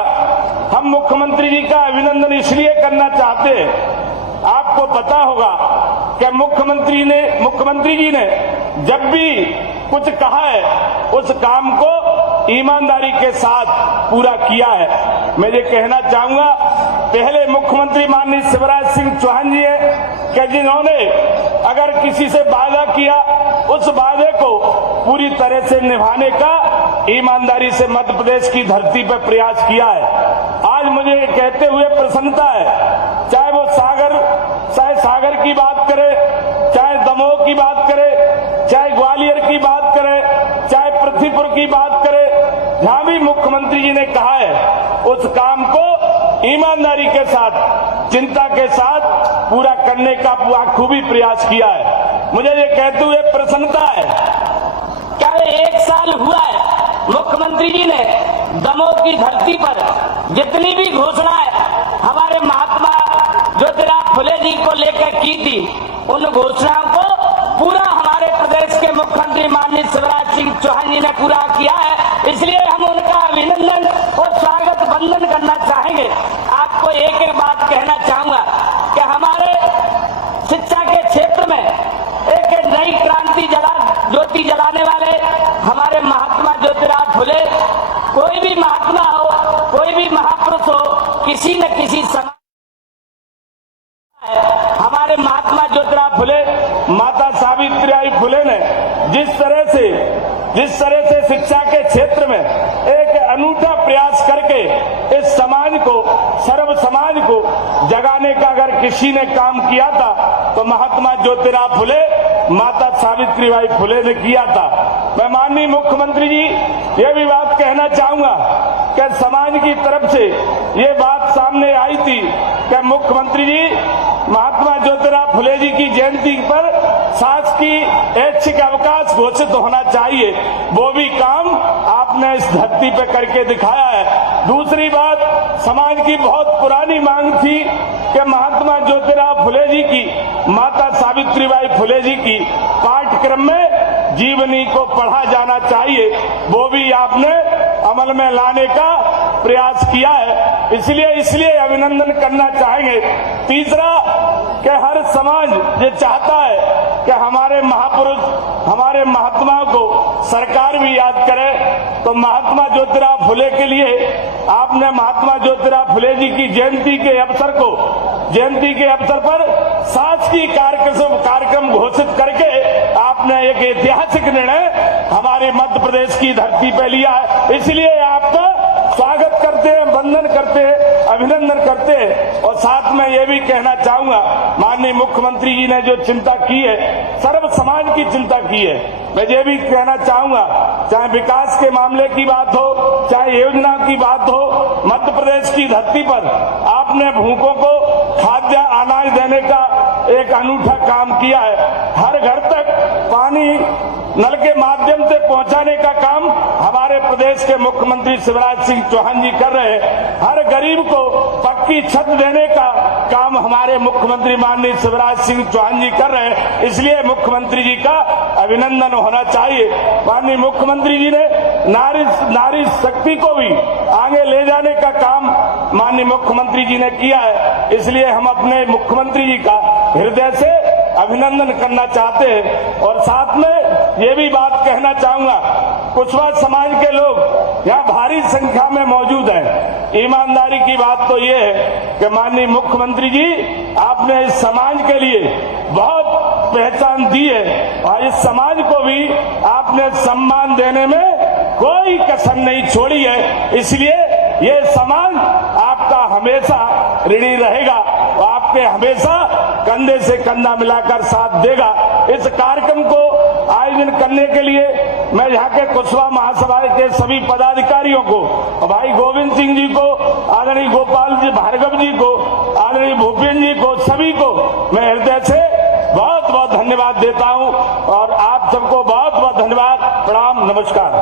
हम मुख्यमंत्री जी का अभिनंदन इसलिए करना चाहते हैं, आपको पता होगा कि मुख्यमंत्री जी ने जब भी कुछ कहा है उस काम को ईमानदारी के साथ पूरा किया है। मैं ये कहना चाहूंगा, पहले मुख्यमंत्री माननीय शिवराज सिंह चौहान जी है कि जिन्होंने अगर किसी से वादा किया उस वादे को पूरी तरह से निभाने का ईमानदारी से मध्य प्रदेश की धरती पर प्रयास किया है। आज मुझे ये कहते हुए प्रसन्नता है, चाहे वो सागर की बात करे, चाहे दमोह की बात करे, चाहे ग्वालियर की बात करे, चाहे पृथ्वीपुर की बात करे, जहां भी मुख्यमंत्री जी ने कहा है उस काम को ईमानदारी के साथ, चिंता के साथ पूरा करने का खूबी प्रयास किया है। मुझे ये कहते हुए प्रसन्नता है, क्या 1 साल हुआ है मुख्यमंत्री जी ने दमोह की धरती पर जितनी भी घोषणाएं हमारे महात्मा ज्योतिराव फुले जी को लेकर की थी, उन घोषणाओं को पूरा हमारे प्रदेश के मुख्यमंत्री माननीय शिवराज सिंह चौहान जी ने पूरा किया है। इसलिए हम उनका अभिनंदन और स्वागत वंदन करना चाहेंगे। आपको एक बात कहना चाहूंगा कि हमारे शिक्षा के क्षेत्र में एक नई क्रांति ज्योति जलाने वाले हमारे महात्मा ज्योतिराव फुले, कोई भी महात्मा हो, कोई भी महापुरुष हो, किसी न किसी समय हमारे महात्मा ज्योतिराव फुले, माता सावित्रीबाई फुले ने जिस से जिस तरह से शिक्षा के क्षेत्र में एक अनूठा प्रयास करके इस समाज को, सर्व समाज को जगाने का अगर किसी ने काम किया था तो महात्मा ज्योतिराव फुले, माता सावित्रीबाई फुले ने किया था। मैं माननीय मुख्यमंत्री जी ये भी बात कहना चाहूंगा कि समाज की तरफ से ये बात सामने आई थी कि मुख्यमंत्री जी महात्मा ज्योतिराव फुले जी की जयंती पर शासकीय ऐच्छिक अवकाश घोषित होना चाहिए। वो भी काम आपने इस धरती पे करके दिखाया है। दूसरी बात, समाज की बहुत पुरानी मांग थी कि महात्मा ज्योतिराव फुले जी की, माता सावित्रीबाई फुले जी की पाठ्यक्रम में जीवनी को पढ़ा जाना चाहिए। वो भी आपने अमल में लाने का प्रयास किया है, इसलिए अभिनंदन करना चाहेंगे। तीसरा कि हर समाज ये चाहता है कि हमारे महापुरुष, हमारे महात्माओं को सरकार भी याद करे, तो महात्मा ज्योतिराव फुले के लिए आपने महात्मा ज्योतिराव फुले जी की जयंती के अवसर पर शासकीय कार्यक्रम घोषित करके आपने एक ऐतिहासिक निर्णय हमारे मध्य प्रदेश की धरती पर लिया है। इसलिए आपका स्वागत करते हैं, वंदन करते हैं, अभिनंदन करते हैं। और साथ में ये भी कहना चाहूंगा, माननीय मुख्यमंत्री जी ने जो चिंता की है, सर्व समाज की चिंता की है, मैं ये भी कहना चाहूंगा, चाहे विकास के मामले की बात हो, चाहे योजना की बात हो, मध्य प्रदेश की धरती पर आपने भूखों को खाद्य अनाज देने का एक अनूठा काम किया है। हर घर तक पानी नल के माध्यम से पहुंचाने का काम हमारे प्रदेश के मुख्यमंत्री शिवराज सिंह चौहान जी कर रहे हैं। हर गरीब को पक्की छत देने का काम हमारे मुख्यमंत्री माननीय शिवराज सिंह चौहान जी कर रहे हैं। इसलिए मुख्यमंत्री जी का अभिनंदन होना चाहिए। माननीय मुख्यमंत्री जी ने नारी शक्ति को भी आगे ले जाने का काम माननीय मुख्यमंत्री जी ने किया है। इसलिए हम अपने मुख्यमंत्री जी का हृदय से अभिनंदन करना चाहते हैं। और साथ में ये भी बात कहना चाहूंगा, कुशवाहा समाज के लोग यहाँ भारी संख्या में मौजूद हैं। ईमानदारी की बात तो ये है कि माननीय मुख्यमंत्री जी आपने इस समाज के लिए बहुत पहचान दी है और इस समाज को भी आपने सम्मान देने में कोई कसर नहीं छोड़ी है। इसलिए ये समाज आपका हमेशा ऋणी रहेगा और आपके हमेशा कंधे से कंधा मिलाकर साथ देगा। इस कार्यक्रम को आयोजन करने के लिए मैं यहाँ के कुशवाहा महासभा के सभी पदाधिकारियों को, भाई गोविंद सिंह जी को, आदरणीय गोपाल जी भार्गव जी को, आदरणीय भूपेन्द्र जी को, सभी को मैं हृदय से बहुत बहुत धन्यवाद देता हूँ और आप सबको बहुत बहुत धन्यवाद। प्रणाम, नमस्कार।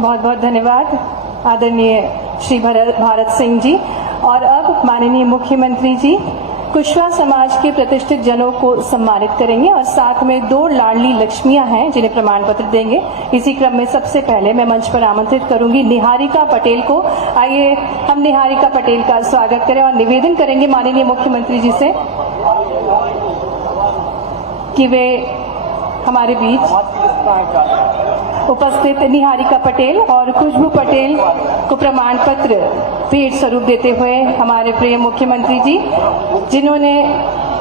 बहुत बहुत धन्यवाद आदरणीय श्री भारत सिंह जी। और अब माननीय मुख्यमंत्री जी कुशवाहा समाज के प्रतिष्ठित जनों को सम्मानित करेंगे और साथ में 2 लाडली लक्ष्मियां हैं जिन्हें प्रमाण पत्र देंगे। इसी क्रम में सबसे पहले मैं मंच पर आमंत्रित करूंगी निहारिका पटेल को। आइए हम निहारिका पटेल का स्वागत करें और निवेदन करेंगे माननीय मुख्यमंत्री जी से कि वे हमारे बीच उपस्थित निहारिका पटेल और खुशबू पटेल को प्रमाण पत्र भेंट स्वरूप देते हुए हमारे प्रिय मुख्यमंत्री जी, जिन्होंने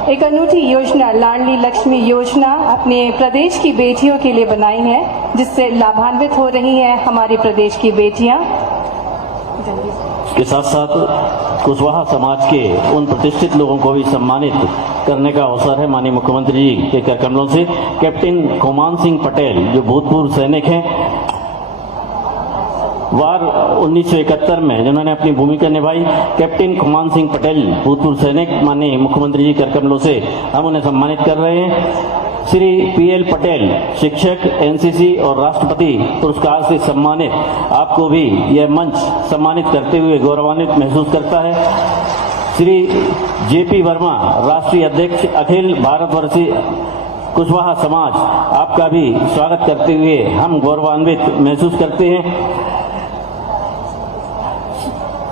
एक अनूठी योजना लाडली लक्ष्मी योजना अपने प्रदेश की बेटियों के लिए बनाई है, जिससे लाभान्वित हो रही हैं हमारे प्रदेश की बेटियां। के साथ साथ कुशवाहा समाज के उन प्रतिष्ठित लोगों को भी सम्मानित करने का अवसर है माननीय मुख्यमंत्री जी के कार्यक्रमों से। कैप्टन कोमान सिंह पटेल जो भूतपूर्व सैनिक हैं, वार 1971 में जिन्होंने अपनी भूमिका निभाई, कैप्टन कोमान सिंह पटेल भूतपूर्व सैनिक, माननीय मुख्यमंत्री जी कार्यक्रमों से हम उन्हें सम्मानित कर रहे हैं। श्री पीएल पटेल शिक्षक, एनसीसी और राष्ट्रपति पुरस्कार से सम्मानित, आपको भी यह मंच सम्मानित करते हुए गौरवान्वित महसूस करता है। श्री जेपी वर्मा राष्ट्रीय अध्यक्ष अखिल भारतवर्षीय कुशवाहा समाज, आपका भी स्वागत करते हुए हम गौरवान्वित महसूस करते हैं।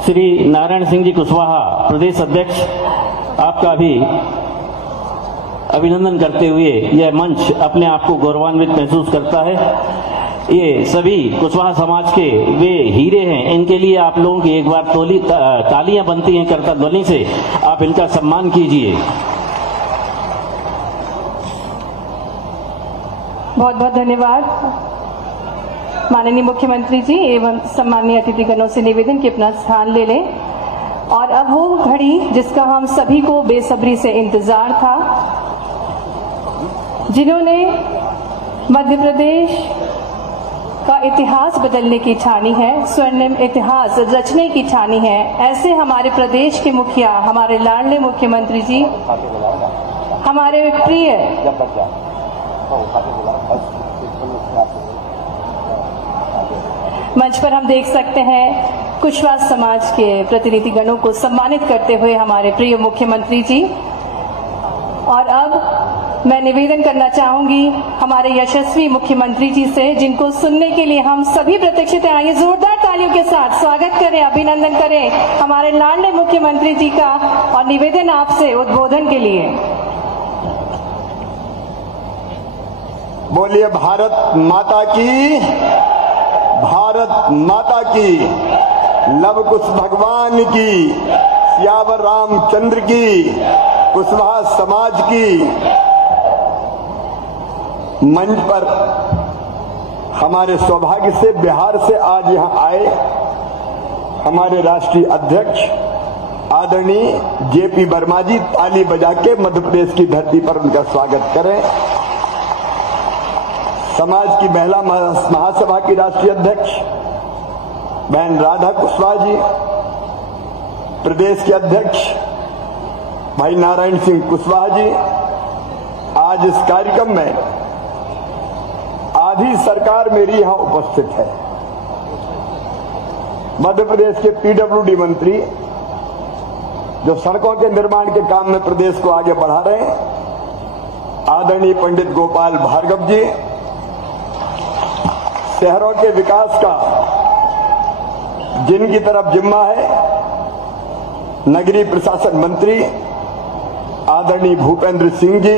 श्री नारायण सिंह जी कुशवाहा प्रदेश अध्यक्ष, आपका भी अभिनंदन करते हुए यह मंच अपने आप को गौरवान्वित महसूस करता है। ये सभी कुशवाहा समाज के वे हीरे हैं, इनके लिए आप लोगों की एक बार तालियां बनती हैं करता ध्वनि से, आप इनका सम्मान कीजिए। बहुत बहुत धन्यवाद माननीय मुख्यमंत्री जी एवं सम्मानीय अतिथिगणों से निवेदन कि अपना स्थान ले लें। और अब वो घड़ी जिसका हम सभी को बेसब्री से इंतजार था, जिन्होंने मध्य प्रदेश का इतिहास बदलने की ठानी है, स्वर्णिम इतिहास रचने की ठानी है, ऐसे हमारे प्रदेश के मुखिया, हमारे लाडले मुख्यमंत्री जी, हमारे प्रिय मंच पर हम देख सकते हैं कुशवाहा समाज के प्रतिनिधिगणों को सम्मानित करते हुए हमारे प्रिय मुख्यमंत्री जी। और अब मैं निवेदन करना चाहूंगी हमारे यशस्वी मुख्यमंत्री जी से, जिनको सुनने के लिए हम सभी प्रतीक्षित हैं। आइए जोरदार तालियों के साथ स्वागत करें, अभिनंदन करें हमारे लाडले मुख्यमंत्री जी का। और निवेदन आपसे उद्बोधन के लिए। बोलिए भारत माता की, भारत माता की, लव कुश भगवान की, सियावर रामचंद्र की, कुशवाहा समाज की। मंच पर हमारे सौभाग्य से बिहार से आज यहां आए हमारे राष्ट्रीय अध्यक्ष आदरणीय जेपी वर्मा जी, ताली बजा के मध्य प्रदेश की धरती पर उनका स्वागत करें। समाज की महिला महासभा की राष्ट्रीय अध्यक्ष बहन राधा कुशवाहा जी, प्रदेश के अध्यक्ष भाई नारायण सिंह कुशवाहा जी, आज इस कार्यक्रम में आधी सरकार मेरी यहां उपस्थित है। मध्य प्रदेश के पीडब्ल्यूडी मंत्री जो सड़कों के निर्माण के काम में प्रदेश को आगे बढ़ा रहे हैं, आदरणीय पंडित गोपाल भार्गव जी, शहरों के विकास का जिनकी तरफ जिम्मा है नगरीय प्रशासन मंत्री आदरणीय भूपेंद्र सिंह जी,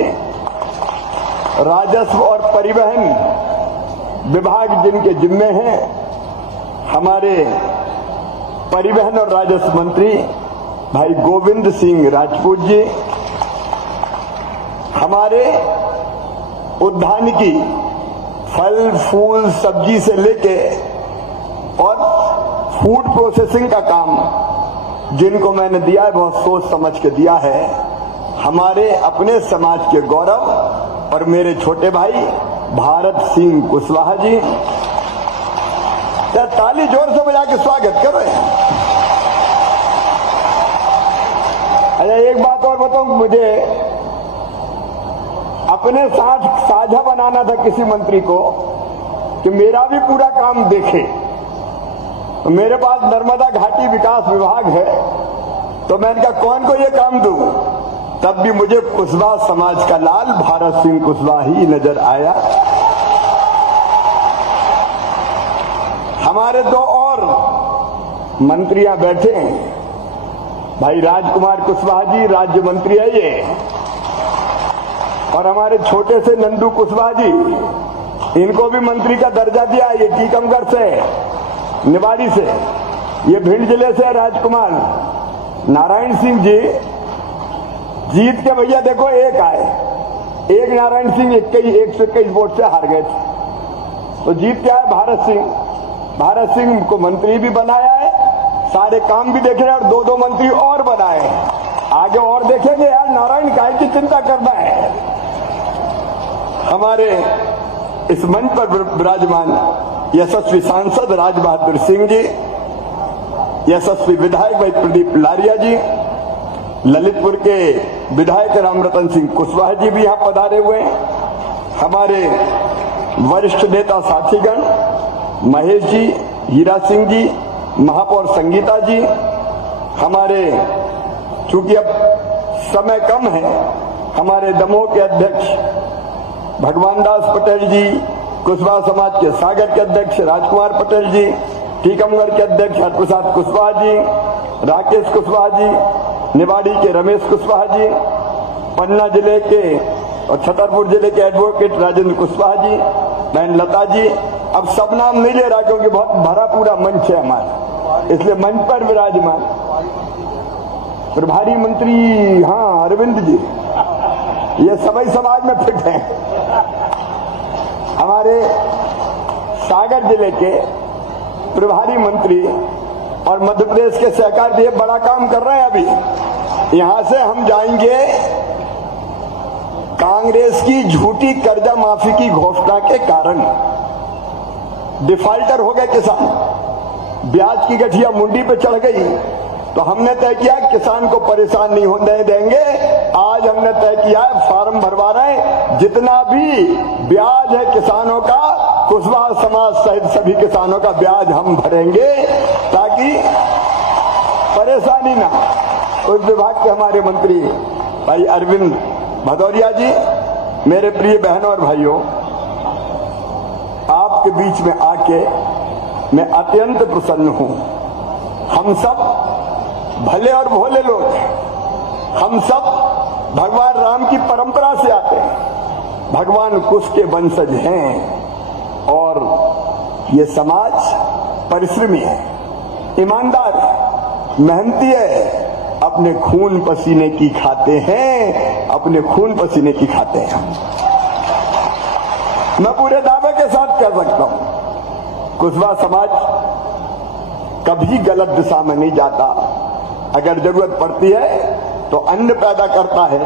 राजस्व और परिवहन विभाग जिनके जिम्मे हैं हमारे परिवहन और राजस्व मंत्री भाई गोविंद सिंह राजपूत जी, हमारे उद्यानिकी फल फूल सब्जी से लेके और फूड प्रोसेसिंग का काम जिनको मैंने दिया है, बहुत सोच समझ के दिया है, हमारे अपने समाज के गौरव और मेरे छोटे भाई भारत सिंह कुशवाहा जी। क्या ताली जोर से बजा के स्वागत कर रहे हैं। अच्छा, एक बात और बताऊं, मुझे अपने साथ साझा बनाना था किसी मंत्री को कि मेरा भी पूरा काम देखे। तो मेरे पास नर्मदा घाटी विकास विभाग है, तो मैंने कहा कौन को ये काम दूं, तब भी मुझे कुशवाहा समाज का लाल भारत सिंह कुशवाहा ही नजर आया। हमारे दो और मंत्रियां बैठे हैं, भाई राजकुमार कुशवाहा जी राज्य मंत्री है ये, और हमारे छोटे से नंदू कुशवाहा जी, इनको भी मंत्री का दर्जा दिया। ये टीकमगढ़ से, निवाड़ी से, ये भिंड जिले से राजकुमार। नारायण सिंह जी जीत के भैया देखो एक आए, एक नारायण सिंह 121 वोट से हार गए थे, तो जीत के आए भारत सिंह। भारत सिंह को मंत्री भी बनाया है, सारे काम भी देख रहे हैं, और दो मंत्री और बनाए। आगे और देखेंगे यार, नारायण काय की चिंता करना है। हमारे इस मंच पर विराजमान यशस्वी सांसद राज बहादुर सिंह जी, यशस्वी विधायक भाई प्रदीप लारिया जी, ललितपुर के विधायक रामरतन सिंह कुशवाहा जी भी यहां पधारे हुए हैं, हमारे वरिष्ठ नेता साथीगण महेश जी, हीरा सिंह जी, महापौर संगीता जी, हमारे चूंकि अब समय कम है, हमारे दमोह के अध्यक्ष भगवान दास पटेल जी, कुशवाहा समाज के सागर के अध्यक्ष राजकुमार पटेल जी, टीकमगढ़ के अध्यक्ष हरप्रसाद कुशवाहा जी, राकेश कुशवाहा जी, निवाड़ी के रमेश कुशवाहा जी, पन्ना जिले के और छतरपुर जिले के एडवोकेट राजेंद्र कुशवाहा जी, बहन लता जी। अब सब नाम नहीं ले रहा क्योंकि बहुत भरा पूरा मंच है हमारा, इसलिए मंच पर विराजमान प्रभारी मंत्री अरविंद जी, ये सभी समाज में फिट हैं। हमारे सागर जिले के प्रभारी मंत्री और मध्य प्रदेश के सहकार विभाग बड़ा काम कर रहे हैं। अभी यहां से हम जाएंगे कांग्रेस की झूठी कर्जा माफी की घोषणा के कारण डिफाल्टर हो गए किसान, ब्याज की गठिया मुंडी पे चढ़ गई, तो हमने तय किया किसान को परेशान नहीं होने देंगे। आज हमने तय किया है फार्म भरवा रहे हैं, जितना भी ब्याज है किसानों का, कुशवाहा समाज सहित सभी किसानों का ब्याज हम भरेंगे ताकि परेशानी ना। उस विभाग के हमारे मंत्री भाई अरविंद भदौरिया जी, मेरे प्रिय बहनों और भाइयों, आपके बीच में आके मैं अत्यंत प्रसन्न हूं। हम सब भले और भोले लोग हैं, हम सब भगवान राम की परंपरा से आते हैं, भगवान कुश के वंशज हैं और ये समाज परिश्रमी है, ईमानदार है, मेहनती है, अपने खून पसीने की खाते हैं, अपने खून पसीने की खाते हैं। मैं पूरे दावे के साथ कह सकता हूं कुशवाहा समाज कभी गलत दिशा में नहीं जाता। अगर जरूरत पड़ती है तो अन्न पैदा करता है,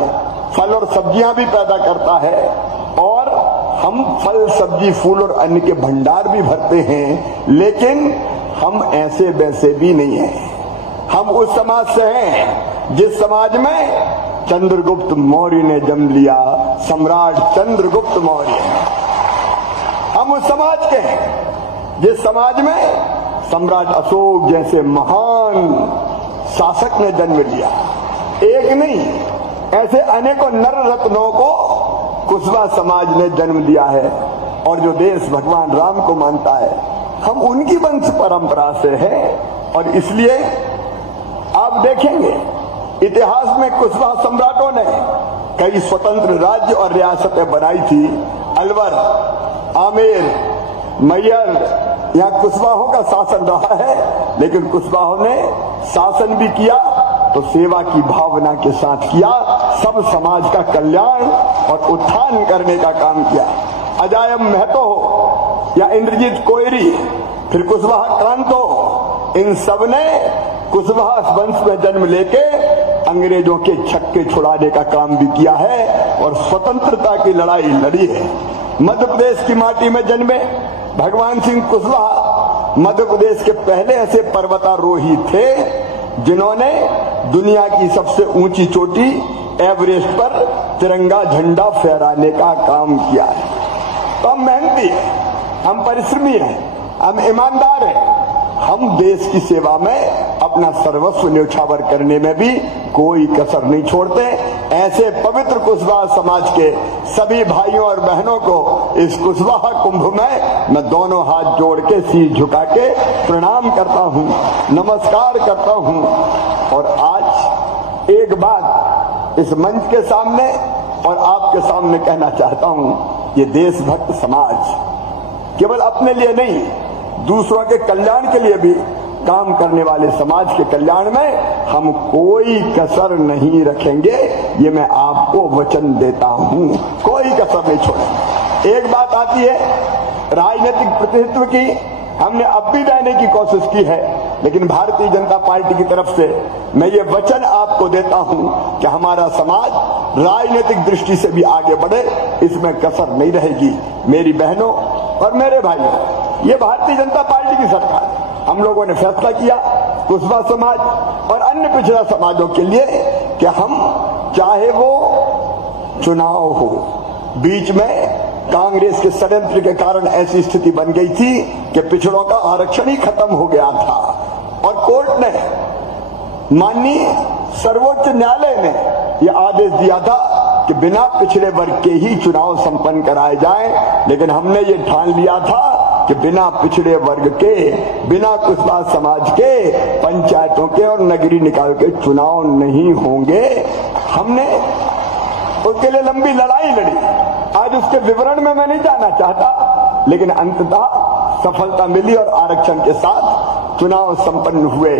फल और सब्जियां भी पैदा करता है, और हम फल सब्जी फूल और अन्न के भंडार भी भरते हैं। लेकिन हम ऐसे वैसे भी नहीं हैं। हम उस समाज से हैं जिस समाज में चंद्रगुप्त मौर्य ने जन्म लिया, सम्राट चंद्रगुप्त मौर्य। हम उस समाज के हैं जिस समाज में सम्राट अशोक जैसे महान शासक ने जन्म लिया। एक नहीं, ऐसे अनेकों नर रत्नों को कुशवाहा समाज ने जन्म दिया है। और जो देश भगवान राम को मानता है, हम उनकी वंश परंपरा से हैं। और इसलिए आप देखेंगे इतिहास में कुशवाहा सम्राटों ने कई स्वतंत्र राज्य और रियासतें बनाई थी। अलवर, आमेर, मैयर, यहाँ कुशवाहों का शासन रहा है, लेकिन कुशवाहों ने शासन भी किया तो सेवा की भावना के साथ किया, सब समाज का कल्याण और उत्थान करने का काम किया। अजायब महतो हो या इंद्रजीत कोयरी, फिर कुशवाहा कांत हो, इन सब ने कुशवाहा वंश में जन्म लेके अंग्रेजों के छक्के छुड़ाने का काम भी किया है और स्वतंत्रता की लड़ाई लड़ी है। मध्य प्रदेश की माटी में जन्मे भगवान सिंह कुशवाहा मध्य प्रदेश के पहले ऐसे पर्वतारोही थे जिन्होंने दुनिया की सबसे ऊंची चोटी एवरेस्ट पर तिरंगा झंडा फहराने का काम किया है। तो हम मेहनती हैं, हम परिश्रमी हैं, हम ईमानदार हैं। हम देश की सेवा में अपना सर्वस्व न्यौछावर करने में भी कोई कसर नहीं छोड़ते। ऐसे पवित्र कुशवाहा समाज के सभी भाइयों और बहनों को इस कुशवाहा कुंभ में मैं दोनों हाथ जोड़ के सिर झुका के प्रणाम करता हूं, नमस्कार करता हूं। और आज एक बात इस मंच के सामने और आपके सामने कहना चाहता हूं, ये देशभक्त समाज केवल अपने लिए नहीं, दूसरों के कल्याण के लिए भी काम करने वाले समाज के कल्याण में हम कोई कसर नहीं रखेंगे। ये मैं आपको वचन देता हूं, कोई कसर नहीं छोड़ेंगे। एक बात आती है राजनीतिक प्रतिनिधित्व की, हमने अब भी देने की कोशिश की है, लेकिन भारतीय जनता पार्टी की तरफ से मैं ये वचन आपको देता हूं कि हमारा समाज राजनीतिक दृष्टि से भी आगे बढ़े, इसमें कसर नहीं रहेगी। मेरी बहनों और मेरे भाइयों, ये भारतीय जनता पार्टी की सरकार है। हम लोगों ने फैसला किया कुशवाहा समाज और अन्य पिछड़ा समाजों के लिए कि हम चाहे वो चुनाव हो, बीच में कांग्रेस के षड्यंत्र के कारण ऐसी स्थिति बन गई थी कि पिछड़ों का आरक्षण ही खत्म हो गया था और कोर्ट ने, माननीय सर्वोच्च न्यायालय ने यह आदेश दिया था कि बिना पिछड़े वर्ग के ही चुनाव संपन्न कराए जाएं। लेकिन हमने ये ठान लिया था कि बिना पिछड़े वर्ग के, बिना कुशवाहा समाज के पंचायतों के और नगरीय निकाय के चुनाव नहीं होंगे। हमने उसके लिए लंबी लड़ाई लड़ी। आज उसके विवरण में मैं नहीं जाना चाहता, लेकिन अंततः सफलता मिली और आरक्षण के साथ चुनाव संपन्न हुए।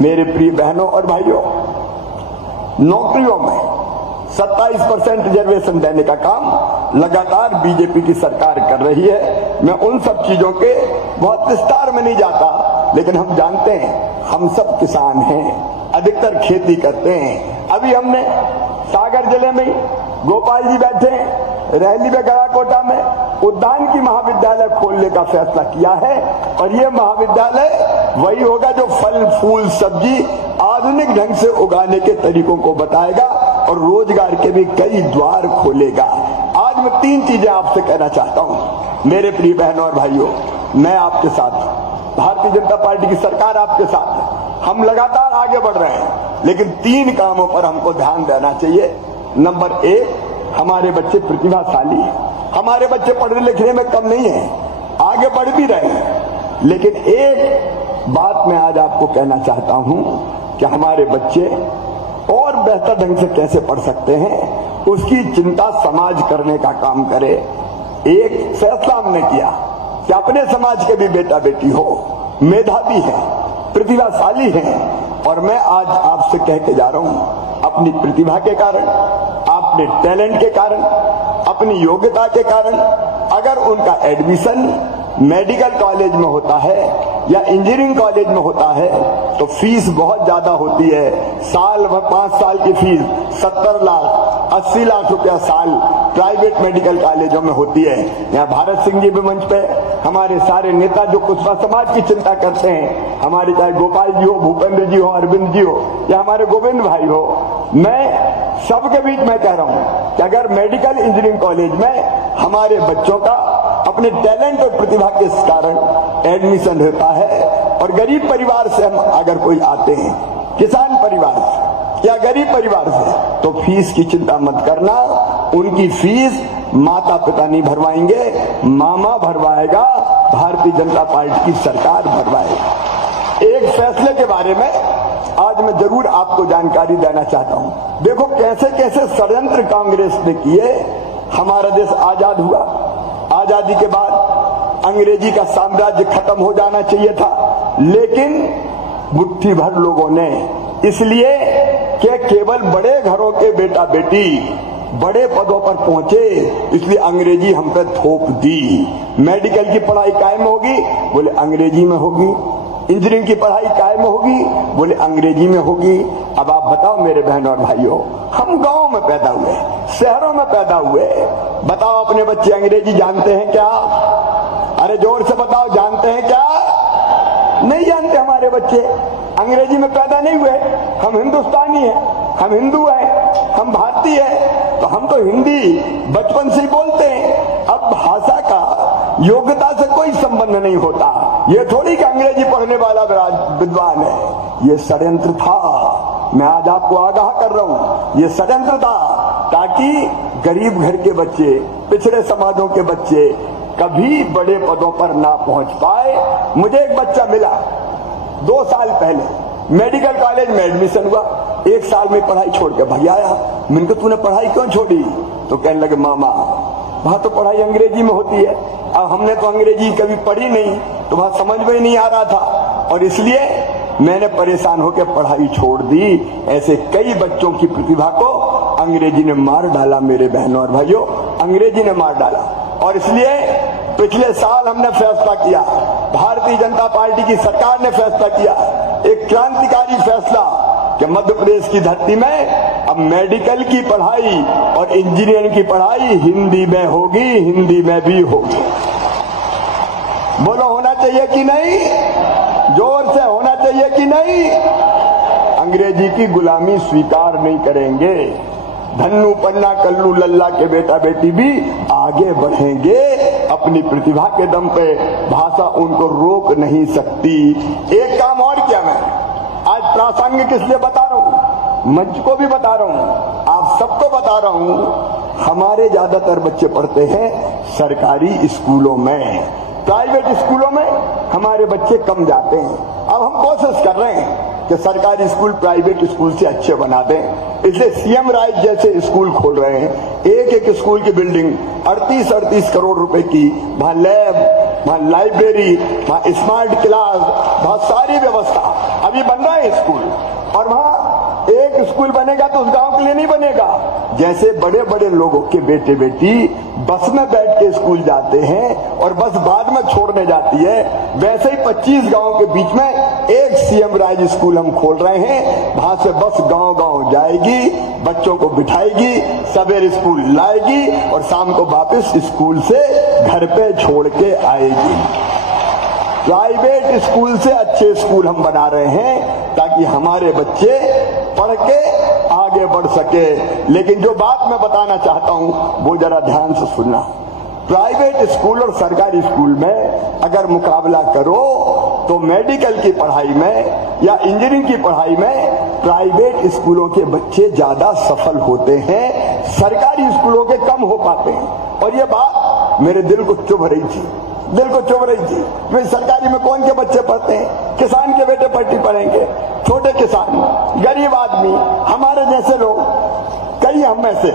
मेरे प्रिय बहनों और भाइयों, नौकरियों में 27% रिजर्वेशन देने का काम लगातार बीजेपी की सरकार कर रही है। मैं उन सब चीजों के बहुत विस्तार में नहीं जाता, लेकिन हम जानते हैं हम सब किसान हैं, अधिकतर खेती करते हैं। अभी हमने सागर जिले में गोपाल जी बैठे हैं, रैली में गड़ाकोटा में उद्यान की महाविद्यालय खोलने का फैसला किया है और ये महाविद्यालय वही होगा जो फल फूल सब्जी आधुनिक ढंग से उगाने के तरीकों को बताएगा और रोजगार के भी कई द्वार खोलेगा। आज मैं 3 चीजें आपसे कहना चाहता हूं मेरे प्रिय बहनों और भाइयों। मैं आपके साथ, भारतीय जनता पार्टी की सरकार आपके साथ है, हम लगातार आगे बढ़ रहे हैं, लेकिन 3 कामों पर हमको ध्यान देना चाहिए। नंबर 1, हमारे बच्चे प्रतिभाशाली हैं, हमारे बच्चे पढ़ने लिखने में कम नहीं है, आगे बढ़ भी रहे हैं, लेकिन एक बात मैं आज आपको कहना चाहता हूं कि हमारे बच्चे और बेहतर ढंग से कैसे पढ़ सकते हैं उसकी चिंता समाज करने का काम करे। एक फैसला हमने किया कि अपने समाज के भी बेटा बेटी हो, मेधावी है, प्रतिभाशाली है, और मैं आज आपसे कह के जा रहा हूं अपनी प्रतिभा के कारण, अपने टैलेंट के कारण, अपनी योग्यता के कारण अगर उनका एडमिशन मेडिकल कॉलेज में होता है या इंजीनियरिंग कॉलेज में होता है तो फीस बहुत ज्यादा होती है। साल भर 5 साल की फीस 70 लाख 80 लाख रुपया साल प्राइवेट मेडिकल कॉलेजों में होती है। यहाँ भारत सिंह जी भी मंच पे, हमारे सारे नेता जो कुशवाहा समाज की चिंता करते हैं, हमारे चाहे गोपाल जी हो, भूपेंद्र जी हो, अरविंद जी हो या हमारे गोविंद भाई हो, मैं सबके बीच में कह रहा हूं कि अगर मेडिकल इंजीनियरिंग कॉलेज में हमारे बच्चों का अपने टैलेंट और प्रतिभा के कारण एडमिशन होता है और गरीब परिवार से हम अगर कोई आते हैं, किसान परिवार से या गरीब परिवार से, तो फीस की चिंता मत करना, उनकी फीस माता पिता नहीं भरवाएंगे, मामा भरवाएगा, भारतीय जनता पार्टी की सरकार भरवाएगी। एक फैसले के बारे में आज मैं जरूर आपको जानकारी देना चाहता हूं। देखो कैसे कैसे षड्यंत्र कांग्रेस ने किए। हमारा देश आजाद हुआ, आजादी के बाद अंग्रेजी का साम्राज्य खत्म हो जाना चाहिए था, लेकिन मुट्ठी भर लोगों ने, इसलिए कि केवल बड़े घरों के बेटा बेटी बड़े पदों पर पहुंचे, इसलिए अंग्रेजी हम पे थोप दी। मेडिकल की पढ़ाई कायम होगी, बोले अंग्रेजी में होगी, इंजीनियरिंग की पढ़ाई कायम होगी, बोले अंग्रेजी में होगी। अब आप बताओ मेरे बहनों और भाइयों, हम गांव में पैदा हुए, शहरों में पैदा हुए, बताओ अपने बच्चे अंग्रेजी जानते हैं क्या? अरे जोर से बताओ, जानते हैं क्या? नहीं जानते हमारे बच्चे, अंग्रेजी में पैदा नहीं हुए। हम हिंदुस्तानी हैं, हम हिंदू हैं, हम भारतीय हैं, तो हम तो हिंदी बचपन से ही बोलते हैं। अब भाषा का योग्यता से कोई संबंध नहीं होता। ये थोड़ी कि अंग्रेजी पढ़ने वाला विद्वान है, ये षड्यंत्र था। मैं आज आपको आगाह कर रहा हूं, ये षड्यंत्र था ताकि गरीब घर के बच्चे, पिछड़े समाजों के बच्चे कभी बड़े पदों पर ना पहुंच पाए। मुझे एक बच्चा मिला 2 साल पहले, मेडिकल कॉलेज में एडमिशन हुआ, 1 साल में पढ़ाई छोड़ के भाग आया। मैंने कहा तूने पढ़ाई क्यों छोड़ी? तो कहने लगे मामा वहां तो पढ़ाई अंग्रेजी में होती है, अब हमने तो अंग्रेजी कभी पढ़ी नहीं, तो वहां समझ में ही नहीं आ रहा था और इसलिए मैंने परेशान होकर पढ़ाई छोड़ दी। ऐसे कई बच्चों की प्रतिभा को अंग्रेजी ने मार डाला। मेरे बहनों और भाइयों, अंग्रेजी ने मार डाला और इसलिए पिछले साल हमने फैसला किया, भारतीय जनता पार्टी की सरकार ने फैसला किया, एक क्रांतिकारी फैसला कि मध्य प्रदेश की धरती में अब मेडिकल की पढ़ाई और इंजीनियरिंग की पढ़ाई हिंदी में होगी, हिंदी में भी होगी। बोलो होना चाहिए कि नहीं? जोर से होना चाहिए कि नहीं? अंग्रेजी की गुलामी स्वीकार नहीं करेंगे। धन्नू पन्ना कल्लू लल्ला के बेटा बेटी भी आगे बढ़ेंगे अपनी प्रतिभा के दम पे, भाषा उनको रोक नहीं सकती। एक काम और किया मैं आज प्रासंगिक इसलिए बता रहा हूं, मंच को भी बता रहा हूं, आप सबको बता रहा हूं। हमारे ज्यादातर बच्चे पढ़ते हैं सरकारी स्कूलों में, प्राइवेट स्कूलों में हमारे बच्चे कम जाते हैं। अब हम कोशिश कर रहे हैं कि सरकारी स्कूल प्राइवेट स्कूल से अच्छे बना दें, इसलिए सीएम राइट जैसे स्कूल खोल रहे हैं। एक एक स्कूल की बिल्डिंग 38-38 करोड़ रुपए की, वहां लैब, वहां लाइब्रेरी, वहां स्मार्ट क्लास, बहुत सारी व्यवस्था। अभी बन रहा है स्कूल और वहां एक एक स्कूल बनेगा तो उस गांव के लिए नहीं बनेगा। जैसे बड़े बड़े लोगों के बेटे बेटी बस में बैठ के स्कूल जाते हैं और बस बाद में छोड़ने जाती है, वैसे ही 25 गांव के बीच में एक सीएम राज स्कूल हम खोल रहे हैं। वहां से बस गांव गांव जाएगी, बच्चों को बिठाएगी, सवेरे स्कूल लाएगी और शाम को वापस स्कूल से घर पे छोड़ के आएगी। प्राइवेट स्कूल से अच्छे स्कूल हम बना रहे हैं ताकि हमारे बच्चे पढ़ के आगे बढ़ सके। लेकिन जो बात मैं बताना चाहता हूं वो जरा ध्यान से सुनना। प्राइवेट स्कूल और सरकारी स्कूल में अगर मुकाबला करो तो मेडिकल की पढ़ाई में या इंजीनियरिंग की पढ़ाई में प्राइवेट स्कूलों के बच्चे ज्यादा सफल होते हैं, सरकारी स्कूलों के कम हो पाते हैं। और ये बात मेरे दिल को चुभ रही थी, कि सरकारी में कौन के बच्चे पढ़ते हैं? किसान के बेटे पढ़ेंगे, छोटे किसान, गरीब आदमी, हमारे जैसे लोग, कई हम में से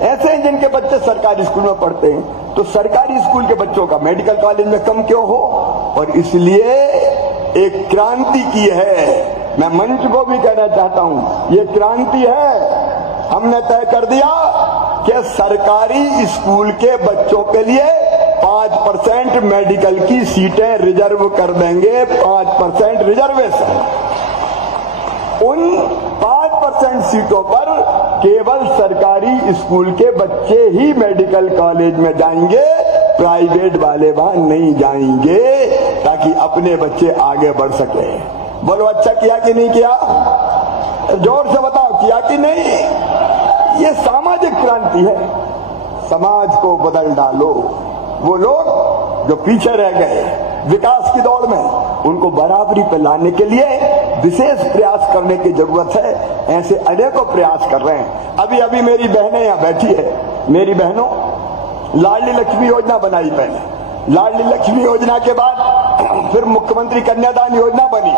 ऐसे हैं जिनके बच्चे सरकारी स्कूल में पढ़ते हैं। तो सरकारी स्कूल के बच्चों का मेडिकल कॉलेज में कम क्यों हो? और इसलिए एक क्रांति की है। मैं मंच को भी कहना चाहता हूं, ये क्रांति है। हमने तय कर दिया कि सरकारी स्कूल के बच्चों के लिए 5% मेडिकल की सीटें रिजर्व कर देंगे, 5% रिजर्वेशन। उन 5% सीटों पर केवल सरकारी स्कूल के बच्चे ही मेडिकल कॉलेज में जाएंगे, प्राइवेट वाले वहां नहीं जाएंगे, ताकि अपने बच्चे आगे बढ़ सके। बोलो अच्छा किया कि नहीं किया? जोर से बताओ, किया कि नहीं? ये सामाजिक क्रांति है। समाज को बदल डालो। वो लोग जो पीछे रह गए विकास की दौड़ में, उनको बराबरी पे लाने के लिए विशेष प्रयास करने की जरूरत है। ऐसे अनेकों प्रयास कर रहे हैं। अभी अभी मेरी बहनें यहाँ बैठी है, मेरी बहनों, लाडली लक्ष्मी योजना बनाई पहले। लाडली लक्ष्मी योजना के बाद फिर मुख्यमंत्री कन्यादान योजना बनी,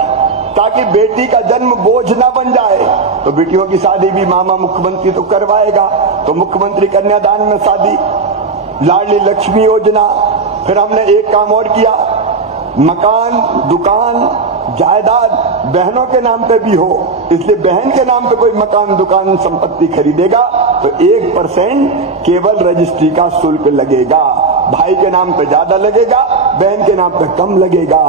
ताकि बेटी का जन्म बोझ ना बन जाए। तो बेटियों की शादी भी मामा मुख्यमंत्री तो करवाएगा, तो मुख्यमंत्री कन्यादान में शादी, लाडली लक्ष्मी योजना। फिर हमने एक काम और किया, मकान, दुकान, जायदाद बहनों के नाम पे भी हो, इसलिए बहन के नाम पे कोई मकान, दुकान, संपत्ति खरीदेगा तो 1% केवल रजिस्ट्री का शुल्क लगेगा। भाई के नाम पे ज्यादा लगेगा, बहन के नाम पे कम लगेगा।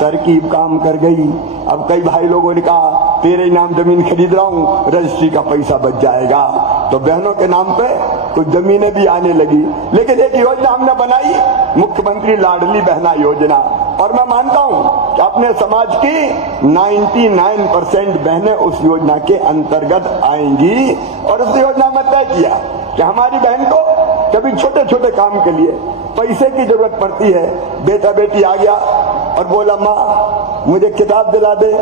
तरकीब काम कर गई। अब कई भाई लोगों ने कहा तेरे नाम जमीन खरीद रहा हूं, रजिस्ट्री का पैसा बच जाएगा। तो बहनों के नाम पे कुछ जमीनें भी आने लगी। लेकिन एक योजना हमने बनाई, मुख्यमंत्री लाडली बहना योजना। और मैं मानता हूं कि अपने समाज की 99% बहनें उस योजना के अंतर्गत आएंगी। और उस योजना में तय किया कि हमारी बहन को कभी छोटे छोटे काम के लिए पैसे की जरूरत पड़ती है, बेटा बेटी आ गया और बोला माँ मुझे किताब दिला दे,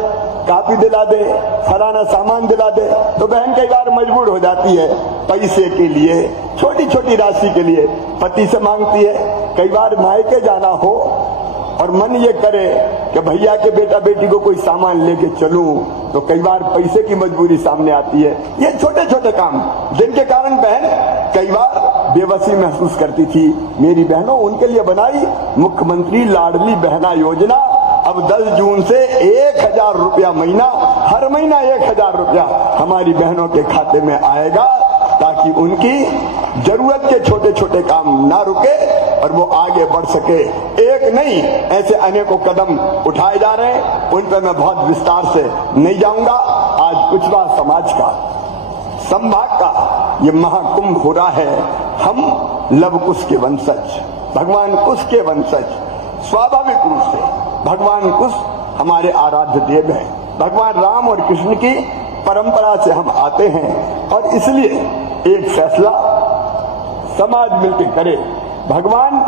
कापी दिला दे, फलाना सामान दिला दे, तो बहन कई बार मजबूर हो जाती है पैसे के लिए, छोटी छोटी राशि के लिए पति से मांगती है। कई बार मायके जाना हो और मन ये करे कि भैया के बेटा बेटी को कोई सामान लेके चलूं, तो कई बार पैसे की मजबूरी सामने आती है। ये छोटे छोटे काम जिनके कारण बहन कई बार बेबसी महसूस करती थी। मेरी बहनों, उनके लिए बनाई मुख्यमंत्री लाडली बहना योजना। अब 10 जून से 1000 रुपया महीना, हर महीना 1000 रुपया हमारी बहनों के खाते में आएगा, ताकि उनकी जरूरत के छोटे छोटे काम ना रुके और वो आगे बढ़ सके। एक नहीं, ऐसे अनेकों कदम उठाए जा रहे हैं, उन पर मैं बहुत विस्तार से नहीं जाऊंगा। आज कुशवाहा समाज का, संभाग का ये महाकुंभ हो रहा है। हम लव कुश के वंशज, भगवान कुश के वंशज, स्वाभाविक रूप से भगवान कुश हमारे आराध्य देव हैं। भगवान राम और कृष्ण की परंपरा से हम आते हैं और इसलिए एक फैसला समाज मिलकर करे। भगवान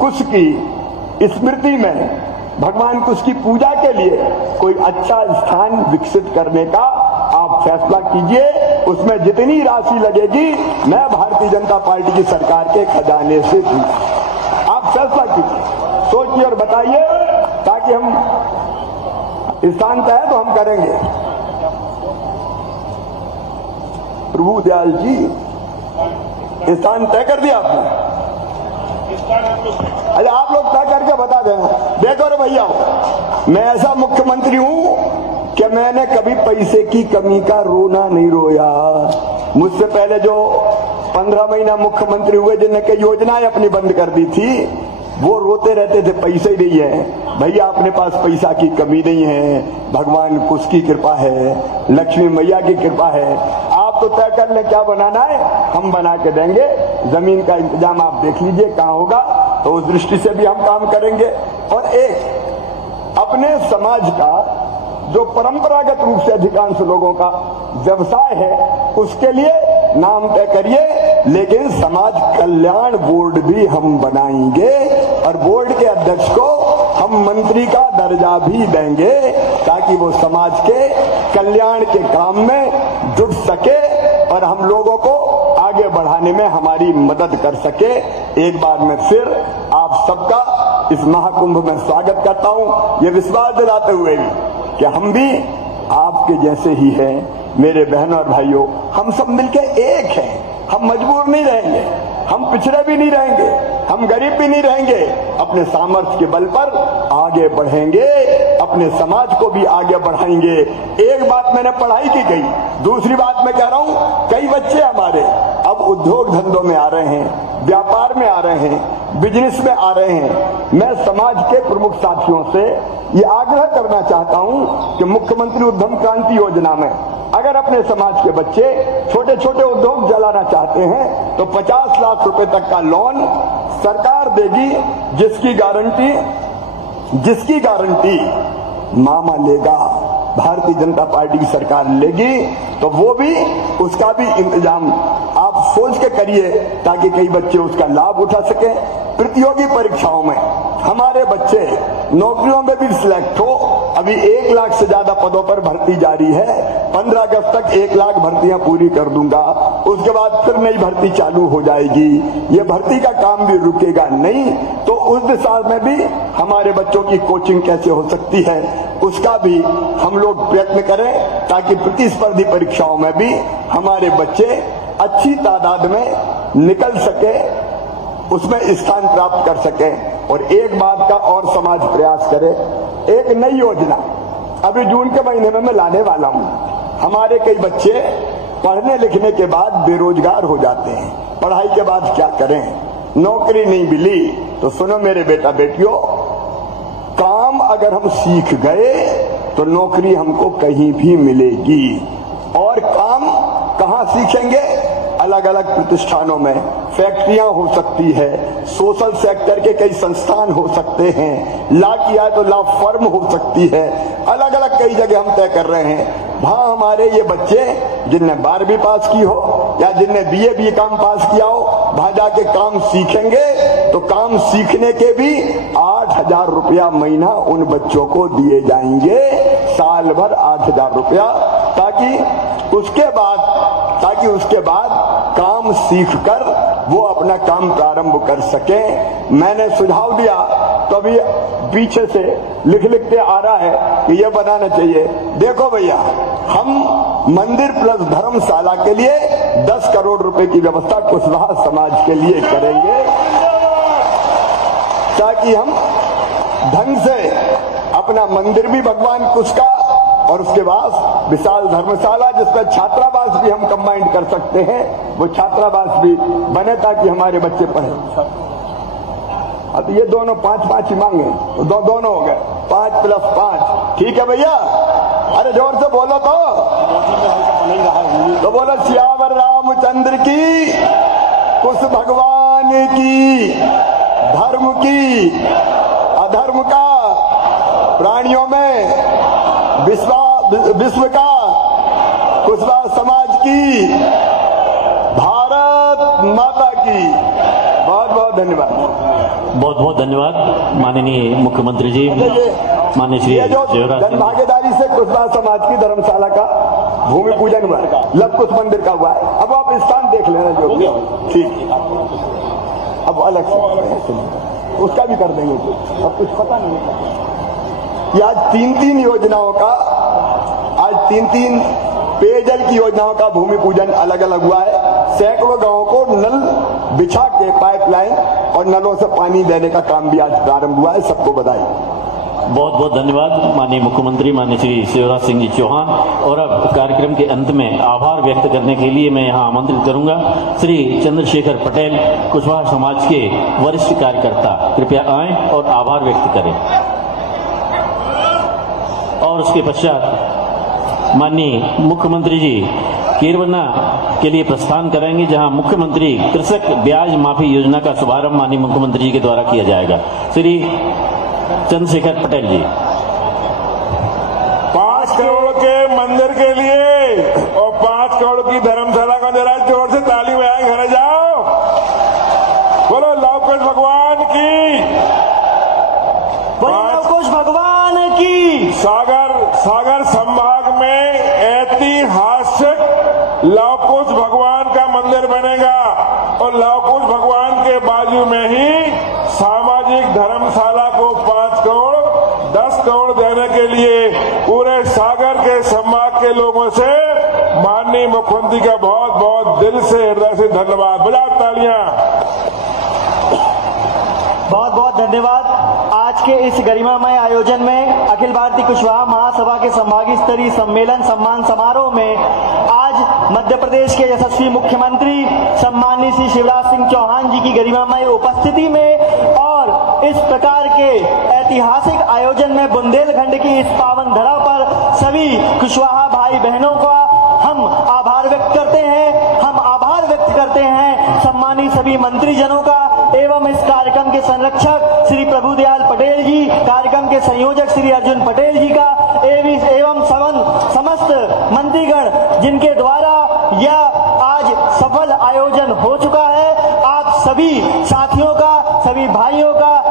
कुश की स्मृति में, भगवान कुश की पूजा के लिए कोई अच्छा स्थान विकसित करने का आप फैसला कीजिए। उसमें जितनी राशि लगेगी मैं भारतीय जनता पार्टी की सरकार के खजाने से दूंगा। आप फैसला कीजिए, सोचिए और बताइए, ताकि हम स्थान तय है तो हम करेंगे। प्रभु दयाल जी, स्थान तय कर दिया आपने? अरे आप लोग तय करके बता देना। देखो रे भैया, मैं ऐसा मुख्यमंत्री हूं कि मैंने कभी पैसे की कमी का रोना नहीं रोया। मुझसे पहले जो 15 महीना मुख्यमंत्री हुए जिन्हें कई योजनाएं अपनी बंद कर दी थी, वो रोते रहते थे पैसे ही नहीं है। भैया अपने पास पैसा की कमी नहीं है, भगवान कुछ की कृपा है, लक्ष्मी मैया की कृपा है। आप तो तय कर ले क्या बनाना है, हम बना के देंगे। जमीन का इंतजाम आप देख लीजिए कहाँ होगा, तो उस दृष्टि से भी हम काम करेंगे। और एक अपने समाज का जो परंपरागत रूप से अधिकांश लोगों का व्यवसाय है, उसके लिए नाम तय करिए, लेकिन समाज कल्याण बोर्ड भी हम बनाएंगे और बोर्ड के अध्यक्ष को हम मंत्री का दर्जा भी देंगे, ताकि वो समाज के कल्याण के काम में जुट सके और हम लोगों को आगे बढ़ाने में हमारी मदद कर सके। एक बार मैं फिर आप सबका इस महाकुंभ में स्वागत करता हूं, ये विश्वास दिलाते हुए भी कि हम भी आपके जैसे ही हैं। मेरे बहनों और भाइयों, हम सब मिलके एक हैं। हम मजबूर नहीं रहेंगे, हम पिछड़े भी नहीं रहेंगे, हम गरीब भी नहीं रहेंगे। अपने सामर्थ्य के बल पर आगे बढ़ेंगे, अपने समाज को भी आगे बढ़ाएंगे। एक बात मैंने पढ़ाई की गई, दूसरी बात मैं कह रहा हूं, कई बच्चे हमारे अब उद्योग धंधों में आ रहे हैं, व्यापार में आ रहे हैं, बिजनेस में आ रहे हैं। मैं समाज के प्रमुख साथियों से ये आग्रह करना चाहता हूं कि मुख्यमंत्री उद्यम क्रांति योजना में अगर अपने समाज के बच्चे छोटे छोटे उद्योग चलाना चाहते हैं तो 50 लाख रुपए तक का लोन सरकार देगी, जिसकी गारंटी मामा लेगा, भारतीय जनता पार्टी की सरकार लेगी। तो वो भी उसका भी इंतजाम आप सोच के करिए, ताकि कई बच्चे उसका लाभ उठा सके। प्रतियोगी परीक्षाओं में हमारे बच्चे नौकरियों में भी सिलेक्ट हो। अभी 1 लाख से ज्यादा पदों पर भर्ती जारी है। 15 अगस्त तक 1 लाख भर्तियां पूरी कर दूंगा, उसके बाद फिर नई भर्ती चालू हो जाएगी। ये भर्ती का काम भी रुकेगा नहीं। तो उस दिशा में भी हमारे बच्चों की कोचिंग कैसे हो सकती है, उसका भी हम लोग प्रयत्न करें, ताकि प्रतिस्पर्धी परीक्षाओं में भी हमारे बच्चे अच्छी तादाद में निकल सके, उसमें स्थान प्राप्त कर सके। और एक बात का और समाज प्रयास करे, एक नई योजना अभी जून के महीने में मैं लाने वाला हूं। हमारे कई बच्चे पढ़ने लिखने के बाद बेरोजगार हो जाते हैं, पढ़ाई के बाद क्या करें, नौकरी नहीं मिली। तो सुनो मेरे बेटा बेटियों, काम अगर हम सीख गए तो नौकरी हमको कहीं भी मिलेगी। और काम कहां सीखेंगे? अलग अलग प्रतिष्ठानों में, फैक्ट्रियां हो सकती है, सोशल सेक्टर के कई संस्थान हो सकते हैं, ला किया तो ला फर्म हो सकती है। अलग अलग कई जगह हम तय कर रहे हैं। वहां हमारे ये बच्चे जिनने 12वीं पास की हो या जिनने BA BCom पास किया हो, वहां जाके काम सीखेंगे। तो काम सीखने के भी 8,000 रुपया महीना उन बच्चों को दिए जाएंगे, साल भर 8,000 रुपया, ताकि उसके बाद काम सीखकर वो अपना काम प्रारंभ कर सके। मैंने सुझाव दिया तो अभी पीछे से लिखते आ रहा है कि ये बनाना चाहिए। देखो भैया, हम मंदिर प्लस धर्मशाला के लिए 10 करोड़ रुपए की व्यवस्था कुशवाहा समाज के लिए करेंगे, ताकि हम ढंग से अपना मंदिर भी भगवान कुश का और उसके बाद विशाल धर्मशाला जिसमें छात्रावास भी हम कंबाइंड कर सकते हैं, वो छात्रावास भी बने ताकि हमारे बच्चे पढ़े। अब ये दोनों 5-5 ही मांगे तो दोनों हो गए, 5 + 5। ठीक है भैया, अरे जोर से बोलो तो बोलो सियावर रामचंद्र की, कुश भगवान की, धर्म की, अधर्म का, प्राणियों में विश्व का, कुशवाहा समाज की, भारत माता की। बहुत बहुत धन्यवाद। बहुत बहुत धन्यवाद माननीय मुख्यमंत्री जी, माननीय श्री जन भागीदारी से कुशवाहा समाज की धर्मशाला का भूमि पूजन हुआ, लव कुश मंदिर का हुआ है। अब आप स्थान देख लेना जो भी ठीक, अब अलग से उसका भी कर देंगे, अब कुछ पता नहीं। ये आज 3-3 योजनाओं का, आज 3-3 पेयजल की योजनाओं का भूमि पूजन अलग अलग हुआ है। सैकड़ों गांवों को नल बिछा के पाइपलाइन और नलों से पानी देने का काम भी आज प्रारंभ हुआ है। सबको बधाई। बहुत बहुत धन्यवाद माननीय मुख्यमंत्री माननीय श्री शिवराज सिंह जी चौहान। और अब कार्यक्रम के अंत में आभार व्यक्त करने के लिए मैं यहाँ आमंत्रित करूंगा श्री चंद्रशेखर पटेल, कुशवाहा समाज के वरिष्ठ कार्यकर्ता, कृपया आएं और आभार व्यक्त करें। और उसके पश्चात माननीय मुख्यमंत्री जी केरवना के लिए प्रस्थान करेंगे, जहां मुख्यमंत्री कृषक ब्याज माफी योजना का शुभारंभ माननीय मुख्यमंत्री जी के द्वारा किया जाएगा। श्री चंद्रशेखर पटेल जी। 5 करोड़ के मंदिर के लिए और 5 करोड़ की धर्मशाला का जरा जोर से ताली बजाएं, घर जाओ। बोलो लव कुश भगवान की, बोलो लव कुश भगवान की। सागर संभाग में ऐतिहासिक लव कुश भगवान का मंदिर बनेगा और लव कुश भगवान के बाजू में ही सामाजिक धर्मशाला को 5 करोड़ 10 करोड़ देने के लिए पूरे सागर के संभाग के लोगों से माननीय मुख्यमंत्री का बहुत बहुत दिल से, हृदय से धन्यवाद। बजाओ तालियां। बहुत बहुत धन्यवाद। आज के इस गरिमामय आयोजन में अखिल भारतीय कुशवाहा महासभा के संभागीय स्तरीय सम्मेलन सम्मान समारोह में आज मध्य प्रदेश के यशस्वी मुख्यमंत्री सम्माननीय श्री शिवराज सिंह चौहान जी की गरिमामय उपस्थिति में और इस प्रकार के ऐतिहासिक आयोजन में बुंदेलखंड की इस पावन धरा पर सभी कुशवाहा भाई बहनों का हम आभार व्यक्त करते हैं। हम आभार व्यक्त करते हैं सम्मानित सभी मंत्रीजनों का एवं इस कार्यक्रम के संरक्षक श्री प्रभुदयाल पटेल जी, कार्यक्रम के संयोजक श्री अर्जुन पटेल जी का एवं समस्त मंत्रीगण जिनके द्वारा यह आज सफल आयोजन हो चुका है। आप सभी साथियों का, सभी भाइयों का